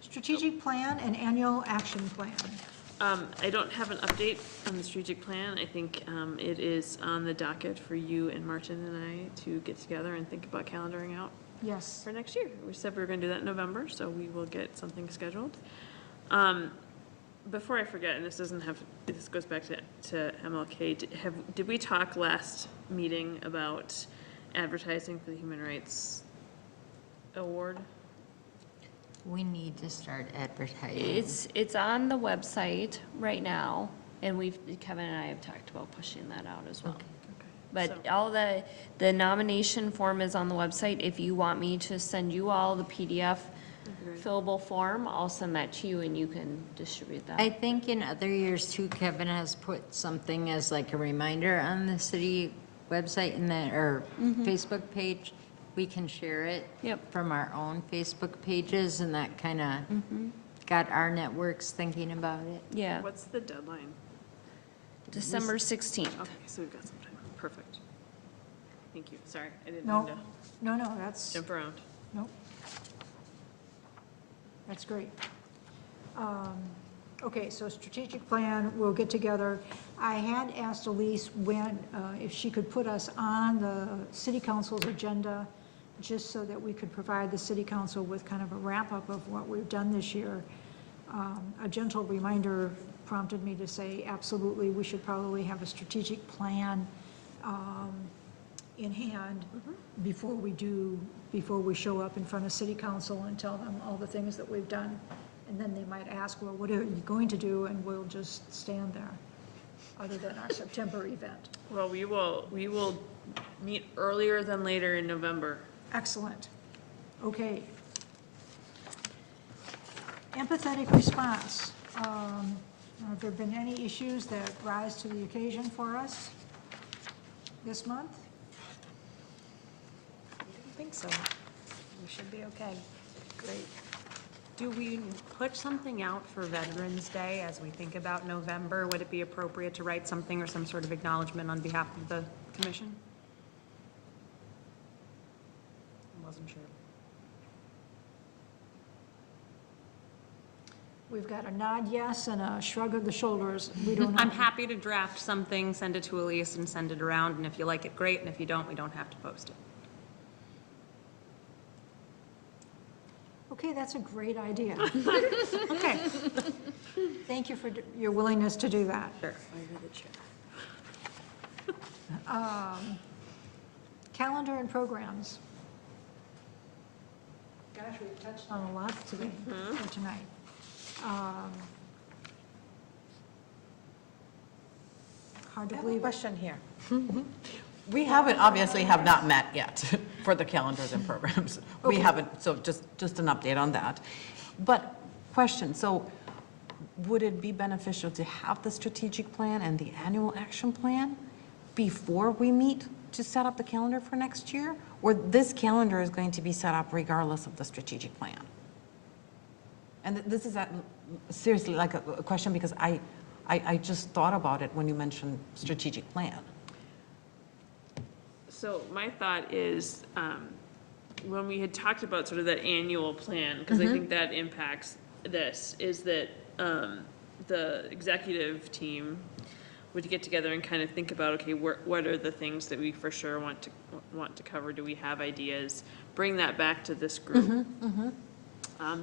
strategic plan and annual action plan. I don't have an update on the strategic plan. I think it is on the docket for you and Martin and I to get together and think about calendaring out Yes. for next year. We said we were going to do that in November, so we will get something scheduled. Before I forget, and this goes back to MLK, did we talk last meeting about advertising for the human rights award? We need to start advertising. It's on the website right now, and Kevin and I have talked about pushing that out as well. Okay. But So- all the nomination form is on the website. If you want me to send you all the PDF fillable form, I'll send that to you and you can distribute that. I think in other years too, Kevin has put something as like a reminder on the city website and then, or Facebook page. We can share it Yep. from our own Facebook pages, and that kind of got our networks thinking about it. Yeah, What's the deadline? December 16th. Okay, so we've got some time. Perfect. Thank you. Sorry, I didn't No, mean to no, that's, jump around. nope. That's great. Okay, so strategic plan, we'll get together. I had asked Elise when, if she could put us on the city council's agenda, just so that we could provide the city council with kind of a wrap-up of what we've done this year. A gentle reminder prompted me to say, absolutely, we should probably have a strategic plan in hand before we show up in front of city council and tell them all the things that we've done. And then they might ask, well, what are you going to do? And we'll just stand there, other than our September event. Well, we will meet earlier than later in November. Excellent. Okay. Empathetic response. Have there been any issues that rise to the occasion for us this month? I don't think so. We should be okay. Great. Do we put something out for Veterans Day as we think about November? Would it be appropriate to write something or some sort of acknowledgement on behalf of the commission? I wasn't sure. We've got a nod yes and a shrug of the shoulders. We don't know. I'm happy to draft something, send it to Elise and send it around, and if you like it, great, and if you don't, we don't have to post it. Okay, that's a great idea. Okay. Thank you for your willingness to do that. Sure. Calendar and programs. Gosh, we've touched on a lot today, or tonight. Hard to I have a believe. question here. We haven't, obviously have not met yet for the calendars and programs. We haven't, so just an update on that. But question, so would it be beneficial to have the strategic plan and the annual action plan before we meet to set up the calendar for next year? Or this calendar is going to be set up regardless of the strategic plan? And this is seriously like a question because I just thought about it when you mentioned strategic plan. So my thought is, when we had talked about sort of that annual plan, because I think that impacts this, is that the executive team would get together and kind of think about, okay, what are the things that we for sure want to cover? Do we have ideas? Bring that back to this group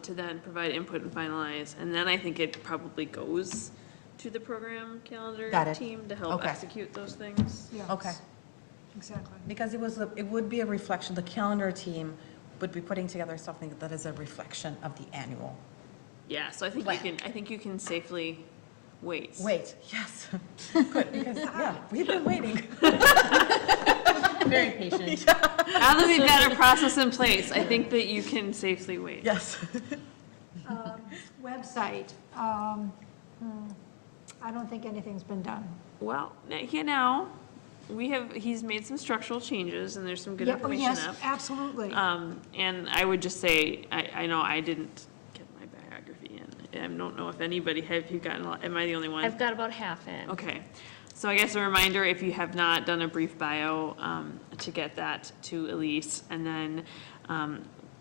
to then provide input and finalize. And then I think it probably goes to the program calendar Got it. team to help Okay. execute those things. Yes, Okay. exactly. Because it would be a reflection, the calendar team would be putting together something that is a reflection of the annual. Yeah, so I think you can safely wait. Wait, yes. Good, because, yeah, we've been waiting. Very patient. Now that we've got a process in place, I think that you can safely wait. Yes. Website. I don't think anything's been done. Well, now, he's made some structural changes and there's some good Yeah, information yes, up. absolutely. And I would just say, I know I didn't get my biography in. I don't know if anybody, have you gotten, am I the only one? I've got about half in. Okay, so I guess a reminder, if you have not done a brief bio, to get that to Elise, and then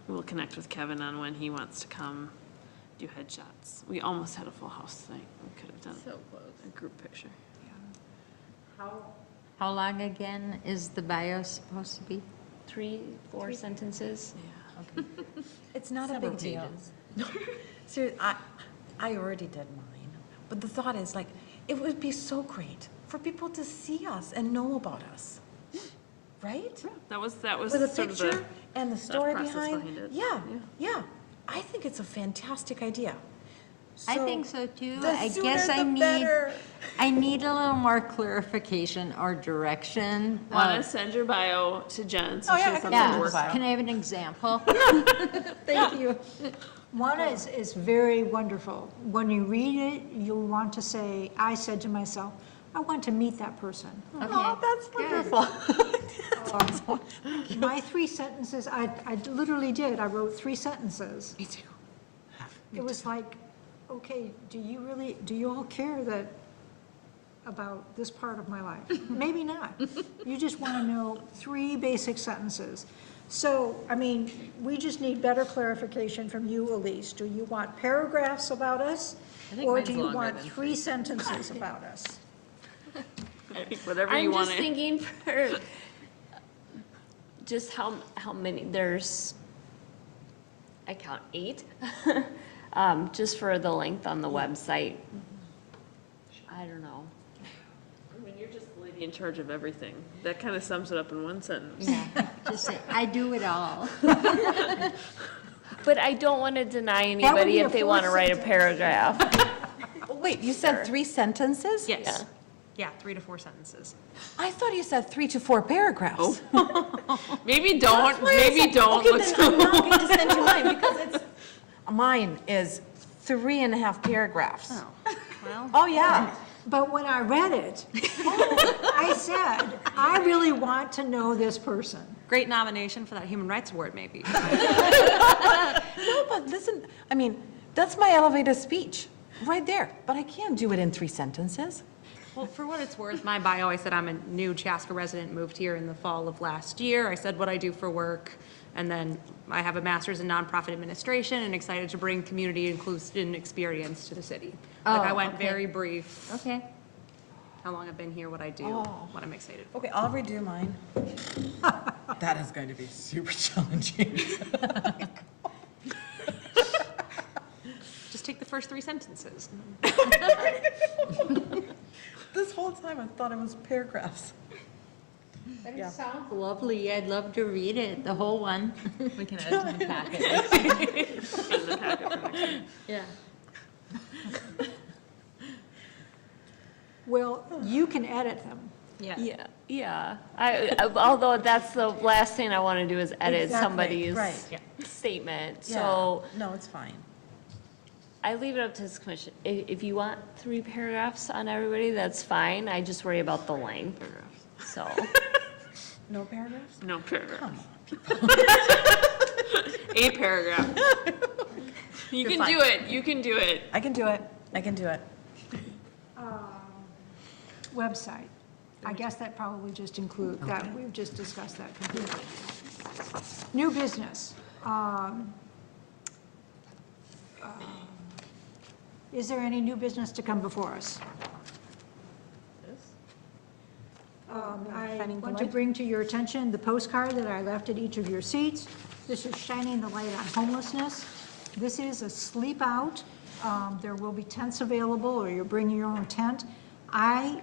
we'll connect with Kevin on when he wants to come do headshots. We almost had a full house thing. We could have done So close. a group picture. How long again is the bio supposed to be? 3-4 sentences. Yeah. It's not a Several big deal. pages. Seriously, I already did mine, but the thought is like, it would be so great for people to see us and know about us. right? That was With a sort of the, picture and the story process behind. behind it. Yeah, yeah. I think it's a fantastic idea. I think so too. The I sooner guess the better. I need a little more clarification or direction. wanna send your bio to Jen, so Oh, she yeah, has I can something send to you work the bio. Can I have an example? Thank you. One is very wonderful. When you read it, you'll want to say, I said to myself, I want to meet that person. Oh, that's good. wonderful. My 3 sentences, I literally did, I wrote 3 sentences. Me too. It was like, okay, do you all care about this part of my life? Maybe not. You just want to know 3 basic sentences. So, I mean, we just need better clarification from you, Elise. Do you want paragraphs about us? I think Or mine's do you longer want than 3 sentences about us? I think whatever you I'm want just to. thinking for just how many, there's, I count 8, just for the length on the website. I don't know. I mean, you're just the lady in charge of everything. That kind of sums it up in one sentence. Yeah, just say, I do it all. But I don't want to deny would anybody be a if they want to 4th write a sentence. paragraph. Oh, wait, you said 3 sentences? Yes. Yeah, 3 to 4 sentences. I thought you said 3 to 4 paragraphs. Maybe don't, maybe don't Okay, look then too. I'm not going to send you mine because it's, mine is 3.5 paragraphs. Well, Oh, yeah. But when I read it, I said, I really want to know this person. great nomination for that Human Rights Award, maybe. No, but listen, I mean, that's my elevator speech, right there. But I can't do it in 3 sentences. Well, for what it's worth, my bio, I said I'm a new Chaska resident, moved here in the fall of last year. I said what I do for work, and then I have a master's in nonprofit administration and excited to bring community inclusion experience to the city. Like, I Oh, went okay. very brief, Okay. how long I've been here, what I do, Oh. what I'm excited for. Okay, I'll redo mine. That is going to be super challenging. Just take the first 3 sentences. This whole time I thought it was paragraphs. But Yeah. it sounds lovely. I'd love to read it, the whole one. We can add it to the packet. In the packet for next week. Yeah. Well, you can edit them. Yeah. Although that's the last thing I want to do is edit Exactly, somebody's right. statement. Yeah. So No, it's fine. I leave it up to this commission. If you want 3 paragraphs on everybody, that's fine. I just worry about the length. So, No paragraphs? No paragraph. Come on. A paragraph. You You're can fine. do it, you can do it. I can do it. I can do it. Website. I guess that probably just include, that, we've just discussed that completely. New business. Is there any new business to come before us? I Shining the want to light? bring to your attention the postcard that I left at each of your seats. This is shining the light on homelessness. This is a sleep out. There will be tents available, or you're bringing your own tent. I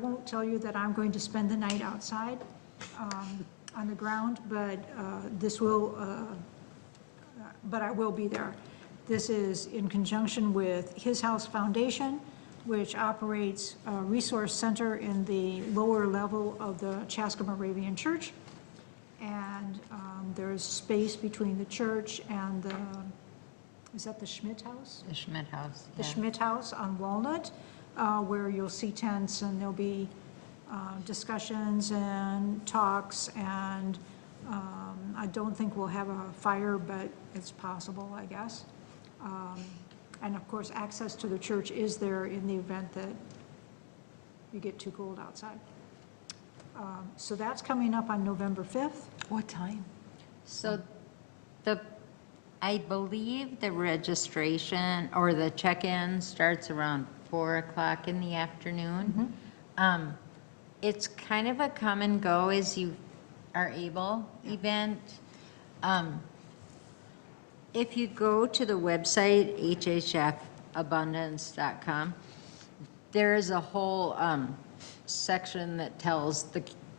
won't tell you that I'm going to spend the night outside on the ground, but but I will be there. This is in conjunction with His House Foundation, which operates a resource center in the lower level of the Chaska Moravian Church. And there's space between the church and the, is that the Schmidt House? The Schmidt House. The yeah. Schmidt House on Walnut, where you'll see tents and there'll be discussions and talks, and I don't think we'll have a fire, but it's possible, I guess. And of course, access to the church is there in the event that you get too cold outside. So that's coming up on November 5th. What time? So I believe the registration or the check-in starts around 4 o'clock in the afternoon. It's kind of a come and go as you are able event. If you go to the website, hhfabundance.com, there is a whole section that tells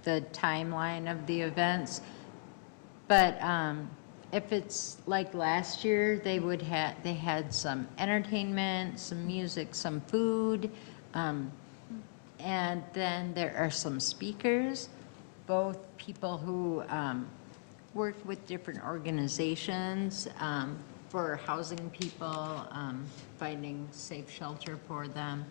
the timeline of the events. But if it's like last year, they had some entertainment, some music, some food, and then there are some speakers, both people who work with different organizations for housing people, finding safe shelter for them.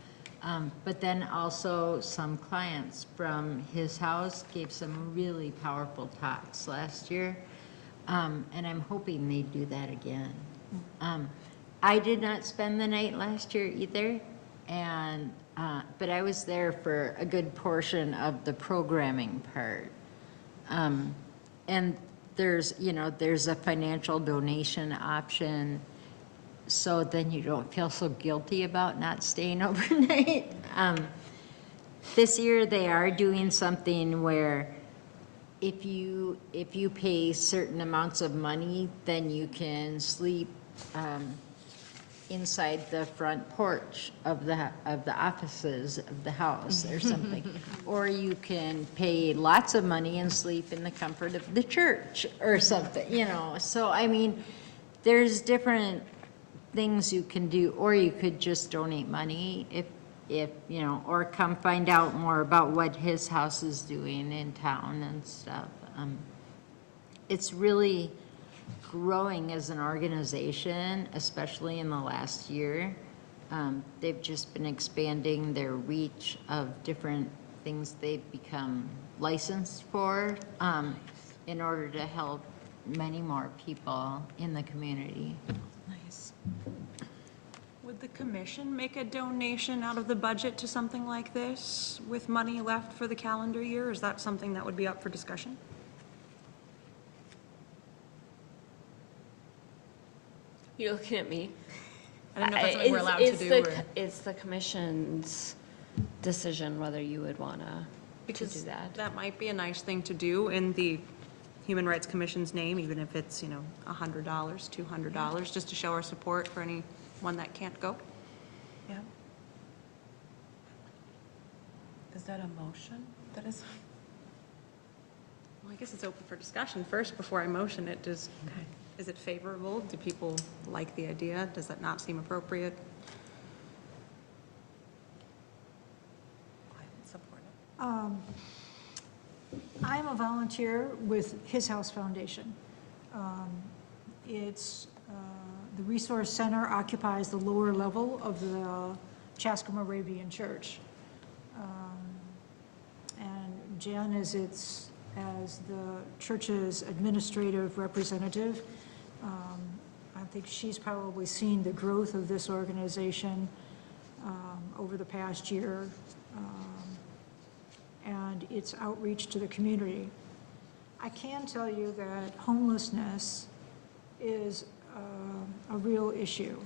But then also some clients from his house gave some really powerful talks last year. And I'm hoping they do that again. I did not spend the night last year either, and but I was there for a good portion of the programming part. And there's a financial donation option, so then you don't feel so guilty about not staying overnight. This year they are doing something where if you pay certain amounts of money, then you can sleep inside the front porch of the offices of the house or something. Or you can pay lots of money and sleep in the comfort of the church or something, So, I mean, there's different things you can do, or you could just donate money if or come find out more about what his house is doing in town and stuff. It's really growing as an organization, especially in the last year. They've just been expanding their reach of different things they've become licensed for in order to help many more people in the community. Nice. Would the commission make a donation out of the budget to something like this with money left for the calendar year? Is that something that would be up for discussion? You're looking at me. I don't know if that's something we're allowed to do, or... It's the commission's decision whether you would want to do Because that. that might be a nice thing to do in the Human Rights Commission's name, even if it's, $100, $200, just to show our support for anyone that can't go. Yeah. Is that a motion? That is, Well, I guess it's open for discussion first before I motion it. Is it favorable? Do people like the idea? Does that not seem appropriate? I would support it. I'm a volunteer with His House Foundation. It's, the Resource Center occupies the lower level of the Chaska Moravian Church. And Jen is as the church's administrative representative. I think she's probably seen the growth of this organization over the past year. And its outreach to the community. I can tell you that homelessness is a real issue.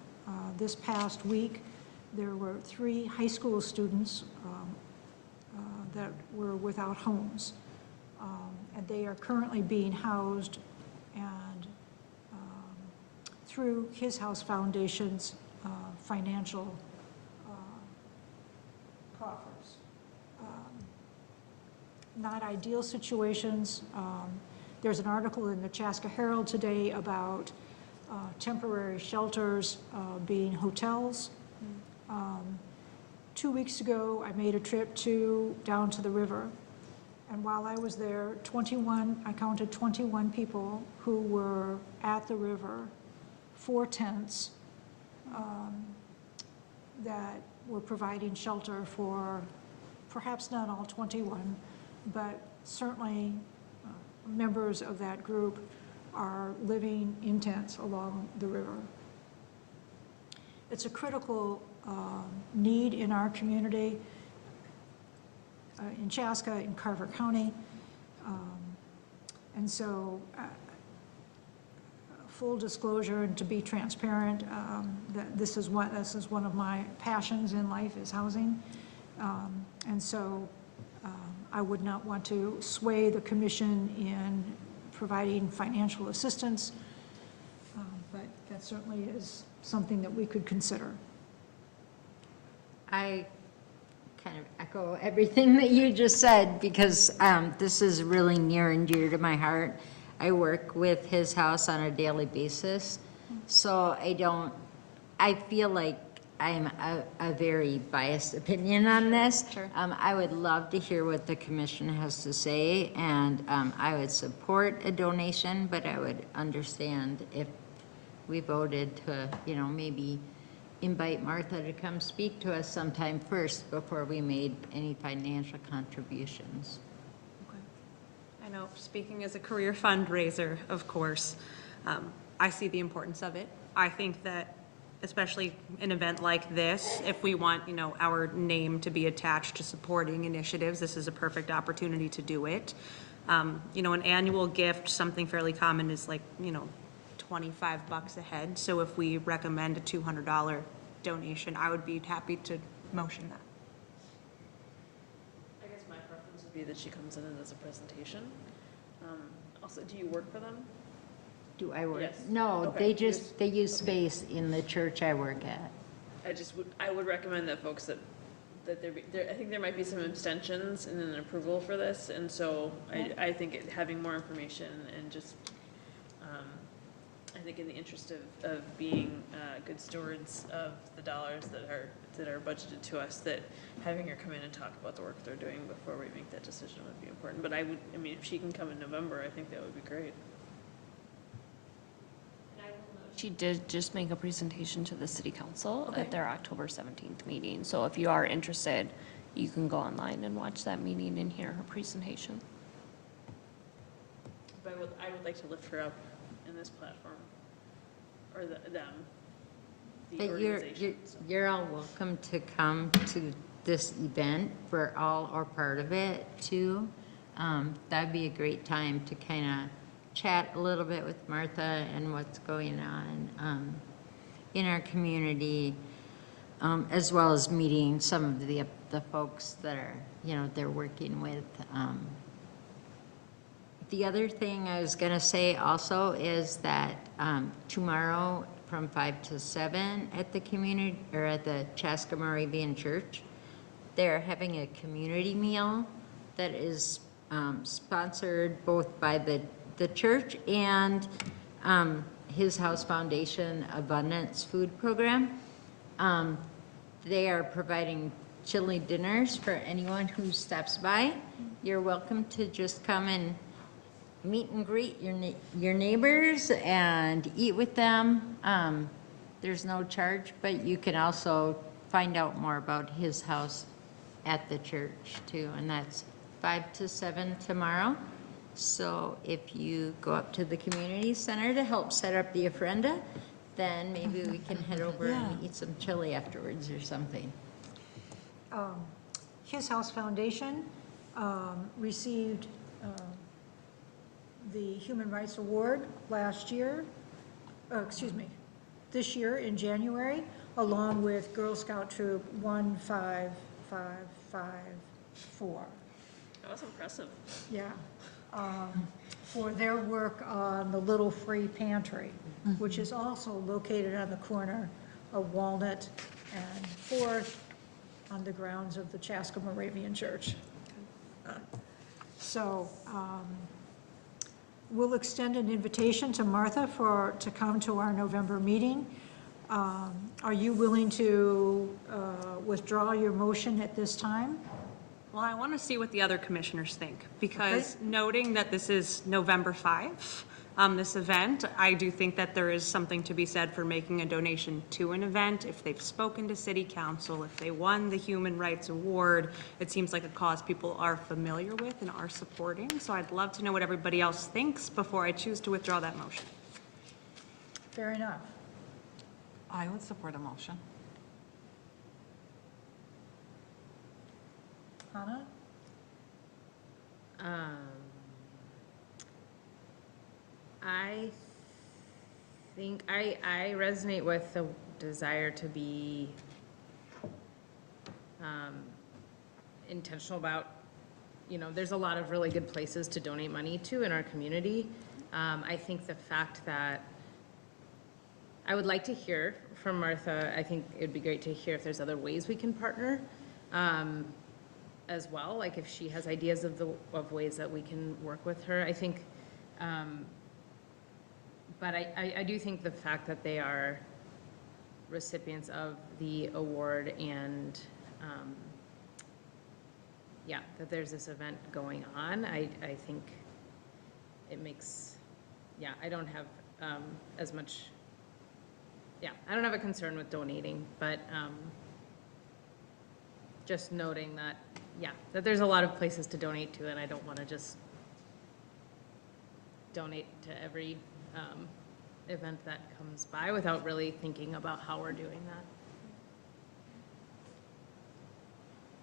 This past week, there were 3 high school students that were without homes. And they are currently being housed and through His House Foundation's financial coffers. Not ideal situations. There's an article in the Chaska Herald today about temporary shelters being hotels. 2 weeks ago, I made a trip down to the river. And while I was there, I counted 21 people who were at the river, 4 tents that were providing shelter for perhaps not all 21, but certainly members of that group are living in tents along the river. It's a critical need in our community, in Chaska, in Carver County. And so, full disclosure and to be transparent, that this is one of my passions in life is housing. And so I would not want to sway the commission in providing financial assistance, but that certainly is something that we could consider. I kind of echo everything that you just said, because this is really near and dear to my heart. I work with his house on a daily basis, so I feel like I'm a very biased opinion on this. Sure. I would love to hear what the commission has to say, and I would support a donation, but I would understand if we voted to, maybe invite Martha to come speak to us sometime first before we made any financial contributions. I know, speaking as a career fundraiser, of course, I see the importance of it. I think that, especially an event like this, if we want, our name to be attached to supporting initiatives, this is a perfect opportunity to do it. An annual gift, something fairly common is like, $25 a head. So if we recommend a $200 donation, I would be happy to motion that. I guess my preference would be that she comes in and does a presentation. Also, do you work for them? Do I work? Yes. No, Okay. they use space in the church I work at. I would recommend that folks that I think there might be some abstentions and an approval for this, and so I think having more information and just, I think in the interest of being good stewards of the dollars that are budgeted to us, that having her come in and talk about the work they're doing before we make that decision would be important. But if she can come in November, I think that would be great. She did just make a presentation to the city council Okay. at their October 17th meeting. So if you are interested, you can go online and watch that meeting and hear her presentation. But I would like to lift her up in this platform, or them, the But organizations. you're all welcome to come to this event for all or part of it too. That'd be a great time to kind of chat a little bit with Martha and what's going on in our community, as well as meeting some of the folks that are, they're working with. The other thing I was gonna say also is that tomorrow from 5 to 7 at the community, or at the Chaska Moravian Church, they're having a community meal that is sponsored both by the church and His House Foundation Abundance Food Program. They are providing chili dinners for anyone who stops by. You're welcome to just come and meet and greet your neighbors and eat with them. There's no charge, but you can also find out more about His House at the church too, and that's 5 to 7 tomorrow. So if you go up to the community center to help set up the ofrenda, then maybe we can head over and eat some chili afterwards or something. His House Foundation received the Human Rights Award this year in January, along with Girl Scout Troop 15554. That was impressive. Yeah, for their work on the Little Free Pantry, which is also located on the corner of Walnut and Fourth on the grounds of the Chaska Moravian Church. So we'll extend an invitation to Martha to come to our November meeting. Are you willing to withdraw your motion at this time? Well, I want to see what the other commissioners think, because noting that this is November 5, this event, I do think that there is something to be said for making a donation to an event. If they've spoken to city council, if they won the Human Rights Award, it seems like a cause people are familiar with and are supporting. So I'd love to know what everybody else thinks before I choose to withdraw that motion. Fair enough. I would support a motion. Hannah? I think I resonate with the desire to be intentional about, there's a lot of really good places to donate money to in our community. I think the fact that I would like to hear from Martha, I think it'd be great to hear if there's other ways we can partner. as well, like if she has ideas of ways that we can work with her, I think, but I do think the fact that they are recipients of the award and, yeah, that there's this event going on, I think it makes, yeah, I don't have as much, yeah, I don't have a concern with donating, but just noting that, yeah, that there's a lot of places to donate to, and I don't want to just donate to every event that comes by without really thinking about how we're doing that.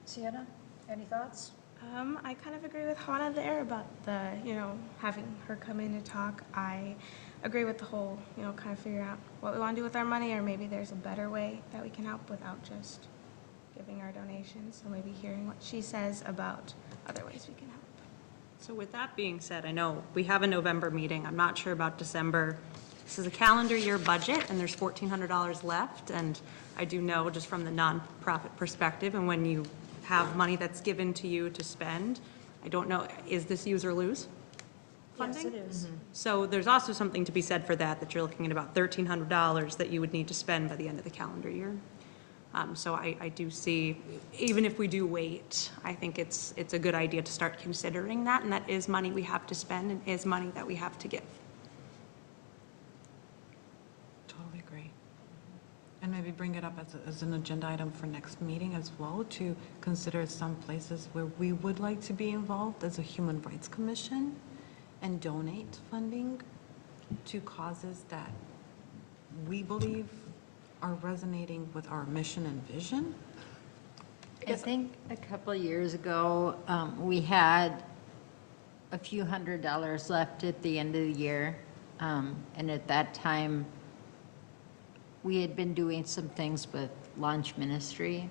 Sienna, any thoughts? I kind of agree with Hannah there about the, having her come in to talk. I agree with the whole, kind of figure out what we want to do with our money, or maybe there's a better way that we can help without just giving our donations. So maybe hearing what she says about other ways we can help. So with that being said, I know we have a November meeting. I'm not sure about December. This is a calendar year budget, and there's $1,400 left. And I do know, just from the nonprofit perspective, and when you have money that's given to you to spend, I don't know, is this use or lose funding? Yes, it is. So there's also something to be said for that, that you're looking at about $1,300 that you would need to spend by the end of the calendar year. So I do see, even if we do wait, I think it's a good idea to start considering that, and that is money we have to spend and is money that we have to give. Totally agree. And maybe bring it up as an agenda item for next meeting as well, to consider some places where we would like to be involved as a Human Rights Commission and donate funding to causes that we believe are resonating with our mission and vision. I think a couple of years ago, we had a few $100s left at the end of the year. And at that time, we had been doing some things with launch ministry.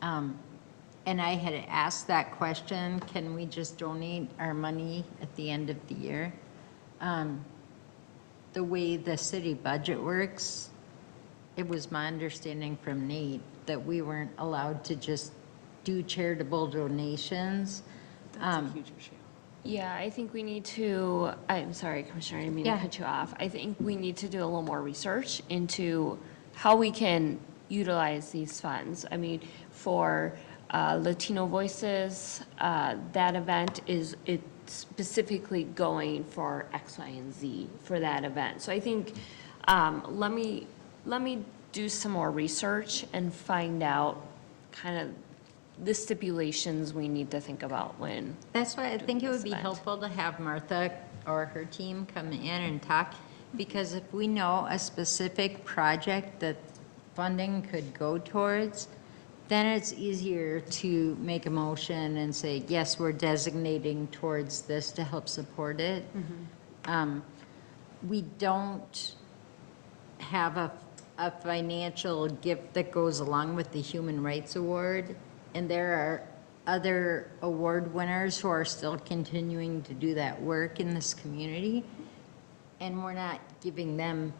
And I had asked that question, can we just donate our money at the end of the year? The way the city budget works, it was my understanding from Nate that we weren't allowed to just do charitable donations. That's a huge issue. Yeah, I think we need to, I'm sorry, Commissioner, I didn't mean to Yeah. cut you off. I think we need to do a little more research into how we can utilize these funds. I mean, for Latino Voices, that event it's specifically going for X, Y, and Z for that event. So I think, let me do some more research and find out kind of the stipulations we need to think about when. That's why I think it would be event. helpful to have Martha or her team come in and talk, because if we know a specific project that funding could go towards, then it's easier to make a motion and say, yes, we're designating towards this to help support it. We don't have a financial gift that goes along with the Human Rights Award, and there are other award winners who are still continuing to do that work in this community, and we're not giving them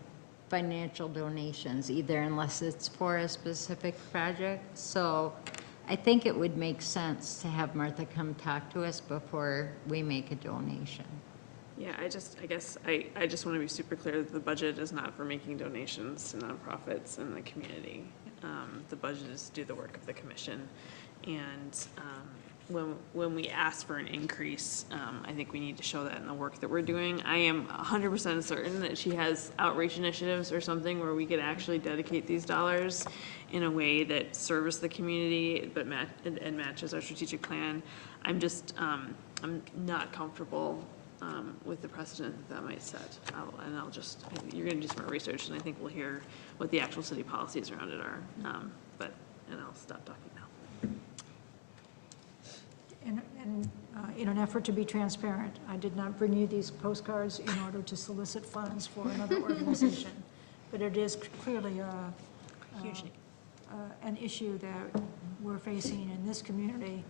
financial donations either, unless it's for a specific project. So I think it would make sense to have Martha come talk to us before we make a donation. Yeah, I guess I just want to be super clear that the budget is not for making donations to nonprofits in the community. The budget is to do the work of the commission. And when we ask for an increase, I think we need to show that in the work that we're doing. I am 100% certain that she has outreach initiatives or something where we could actually dedicate these dollars in a way that serves the community but matches our strategic plan. I'm just, I'm not comfortable with the precedent that might set. You're gonna do some more research, and I think we'll hear what the actual city policies around it are. And I'll stop talking now. In an effort to be transparent, I did not bring you these postcards in order to solicit funds for another organization, but it is clearly an issue that we're facing in this community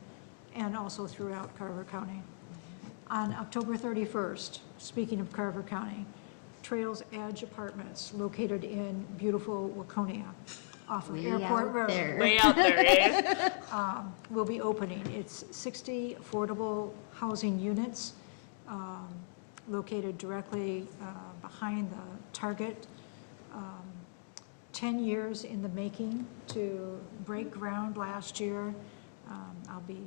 and also throughout Carver County. On October 31st, speaking of Carver County, Trails Edge Apartments, located in beautiful Waconia, off of Way Airport out Road. there. Way out there, eh? will be opening. It's 60 affordable housing units located directly behind the Target. 10 years in the making to break ground last year. I'll be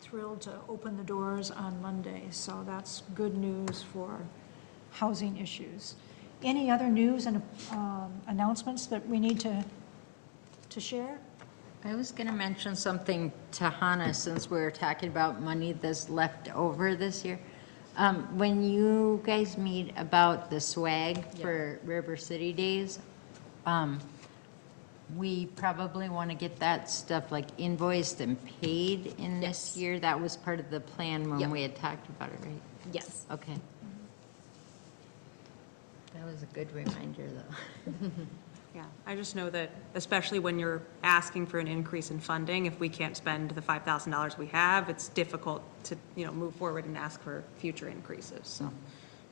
thrilled to open the doors on Monday, so that's good news for housing issues. Any other news and announcements that we need to share? I was going to mention something to Hannah, since we were talking about money that's left over this year. When you guys meet about the swag for River City Days, we probably want to get that stuff like invoiced and paid in this year. That was part of the plan when we had talked about it, right? Yes. Okay. That was a good reminder, though. Yeah, I just know that especially when you're asking for an increase in funding, if we can't spend the $5,000 we have, it's difficult to, move forward and ask for future increases. So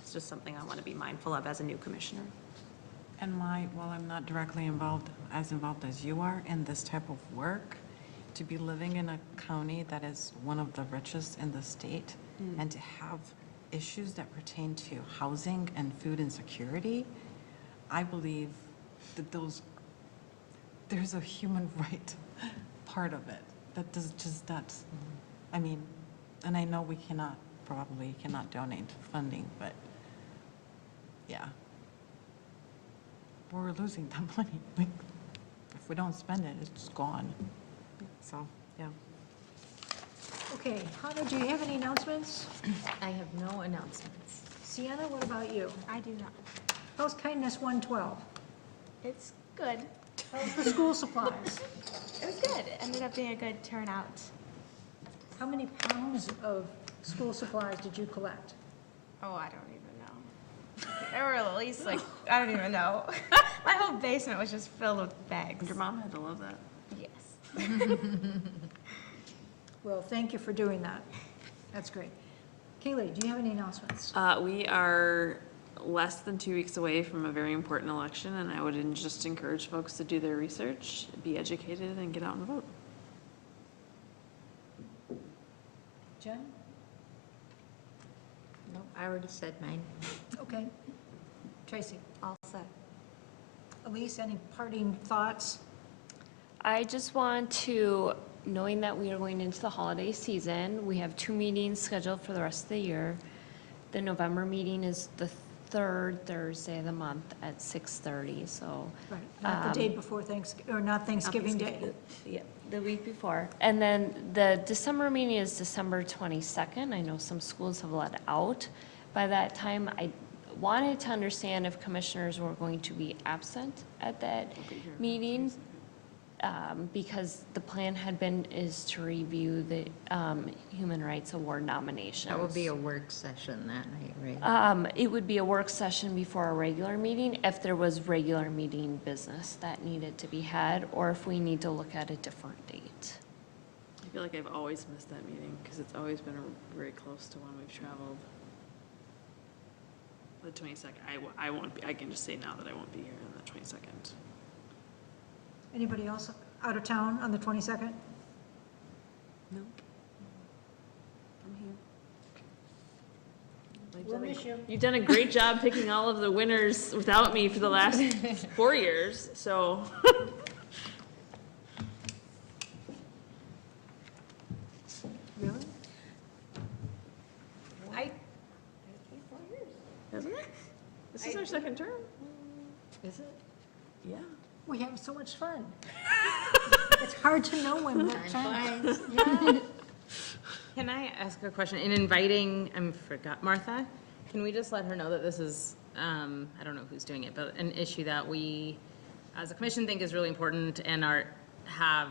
it's just something I want to be mindful of as a new commissioner. And while I'm not directly involved as you are in this type of work, to be living in a county that is one of the richest in the state, and to have issues that pertain to housing and food insecurity, I believe that there's a human right part of it that does just not, I mean, and I know we probably cannot donate funding, but yeah. We're losing that money. Like, if we don't spend it, it's just gone. So, yeah. Okay, Hannah, do you have any announcements? I have no announcements. Sienna, what about you? I do not. How's Kindness 112? It's good. How's the school supplies? It was good. It ended up being a good turnout. How many pounds of school supplies did you collect? Oh, I don't even know. There were at least I don't even know. My whole basement was just filled with bags. Your mom had to love that. Yes. Well, thank you for doing that. That's great. Kaylee, do you have any announcements? We are less than 2 weeks away from a very important election, and I would just encourage folks to do their research, be educated, and get out and vote. Jen? No, I already said mine. Okay. Tracy? All set. Elise, any parting thoughts? I just want to, knowing that we are going into the holiday season, we have 2 meetings scheduled for the rest of the year. The November meeting is the third Thursday of the month at 6:30, so. Right, not the day before Thanksgiving, or not Thanksgiving Day. Yeah, the week before. And then the December meeting is December 22nd. I know some schools have let out by that time. I wanted to understand if commissioners were going to be absent at that meeting, because the plan is to review the Human Rights Award nominations. That would be a work session that night, right? It would be a work session before a regular meeting if there was regular meeting business that needed to be had, or if we need to look at a different date. I feel like I've always missed that meeting because it's always been very close to when we've traveled. The 22nd, I won't be, I can just say now that I won't be here on the 22nd. Anybody else out of town on the 22nd? No. I'm here. We'll miss you. You've done a great job picking all of the winners without me for the last 4 years, so. Really? Hasn't it? This is our second term. Is it? Yeah. We have so much fun. It's hard to know when what time. Can I ask a question? In inviting, I forgot, Martha, can we just let her know that this is, I don't know who's doing it, but an issue that we, as a commission, think is really important and have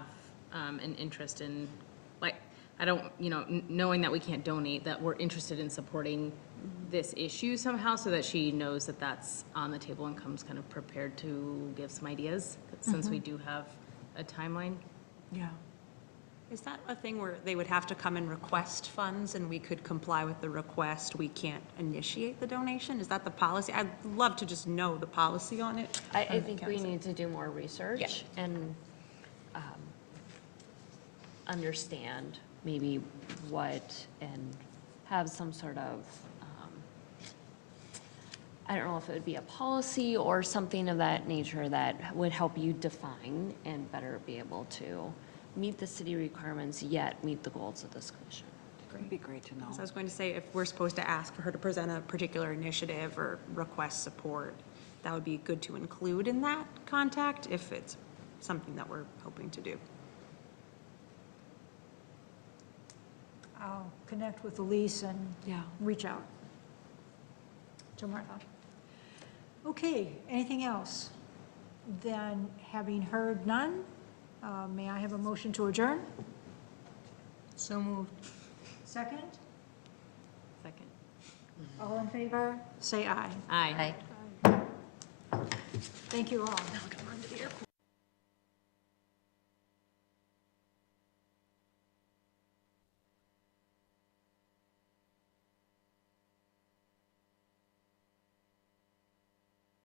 an interest in, like, I don't, knowing that we can't donate, that we're interested in supporting this issue somehow, so that she knows that that's on the table and comes kind of prepared to give some ideas, since we do have a timeline. Yeah. Is that a thing where they would have to come and request funds and we could comply with the request? We can't initiate the donation? Is that the policy? I'd love to just know the policy on it. I think we need to do more research and understand maybe what, and have some sort of, I don't know if it would be a policy or something of that nature that would help you define and better be able to meet the city requirements, yet meet the goals of this commission. It'd be great to know. So I was going to say, if we're supposed to ask for her to present a particular initiative or request support, that would be good to include in that contact if it's something that we're hoping to do. I'll connect with Elise and Yeah. reach out to Martha. Okay, anything else? Then, having heard none, may I have a motion to adjourn? So moved. Second? Second. All in favor? Say aye. Aye. Thank you all.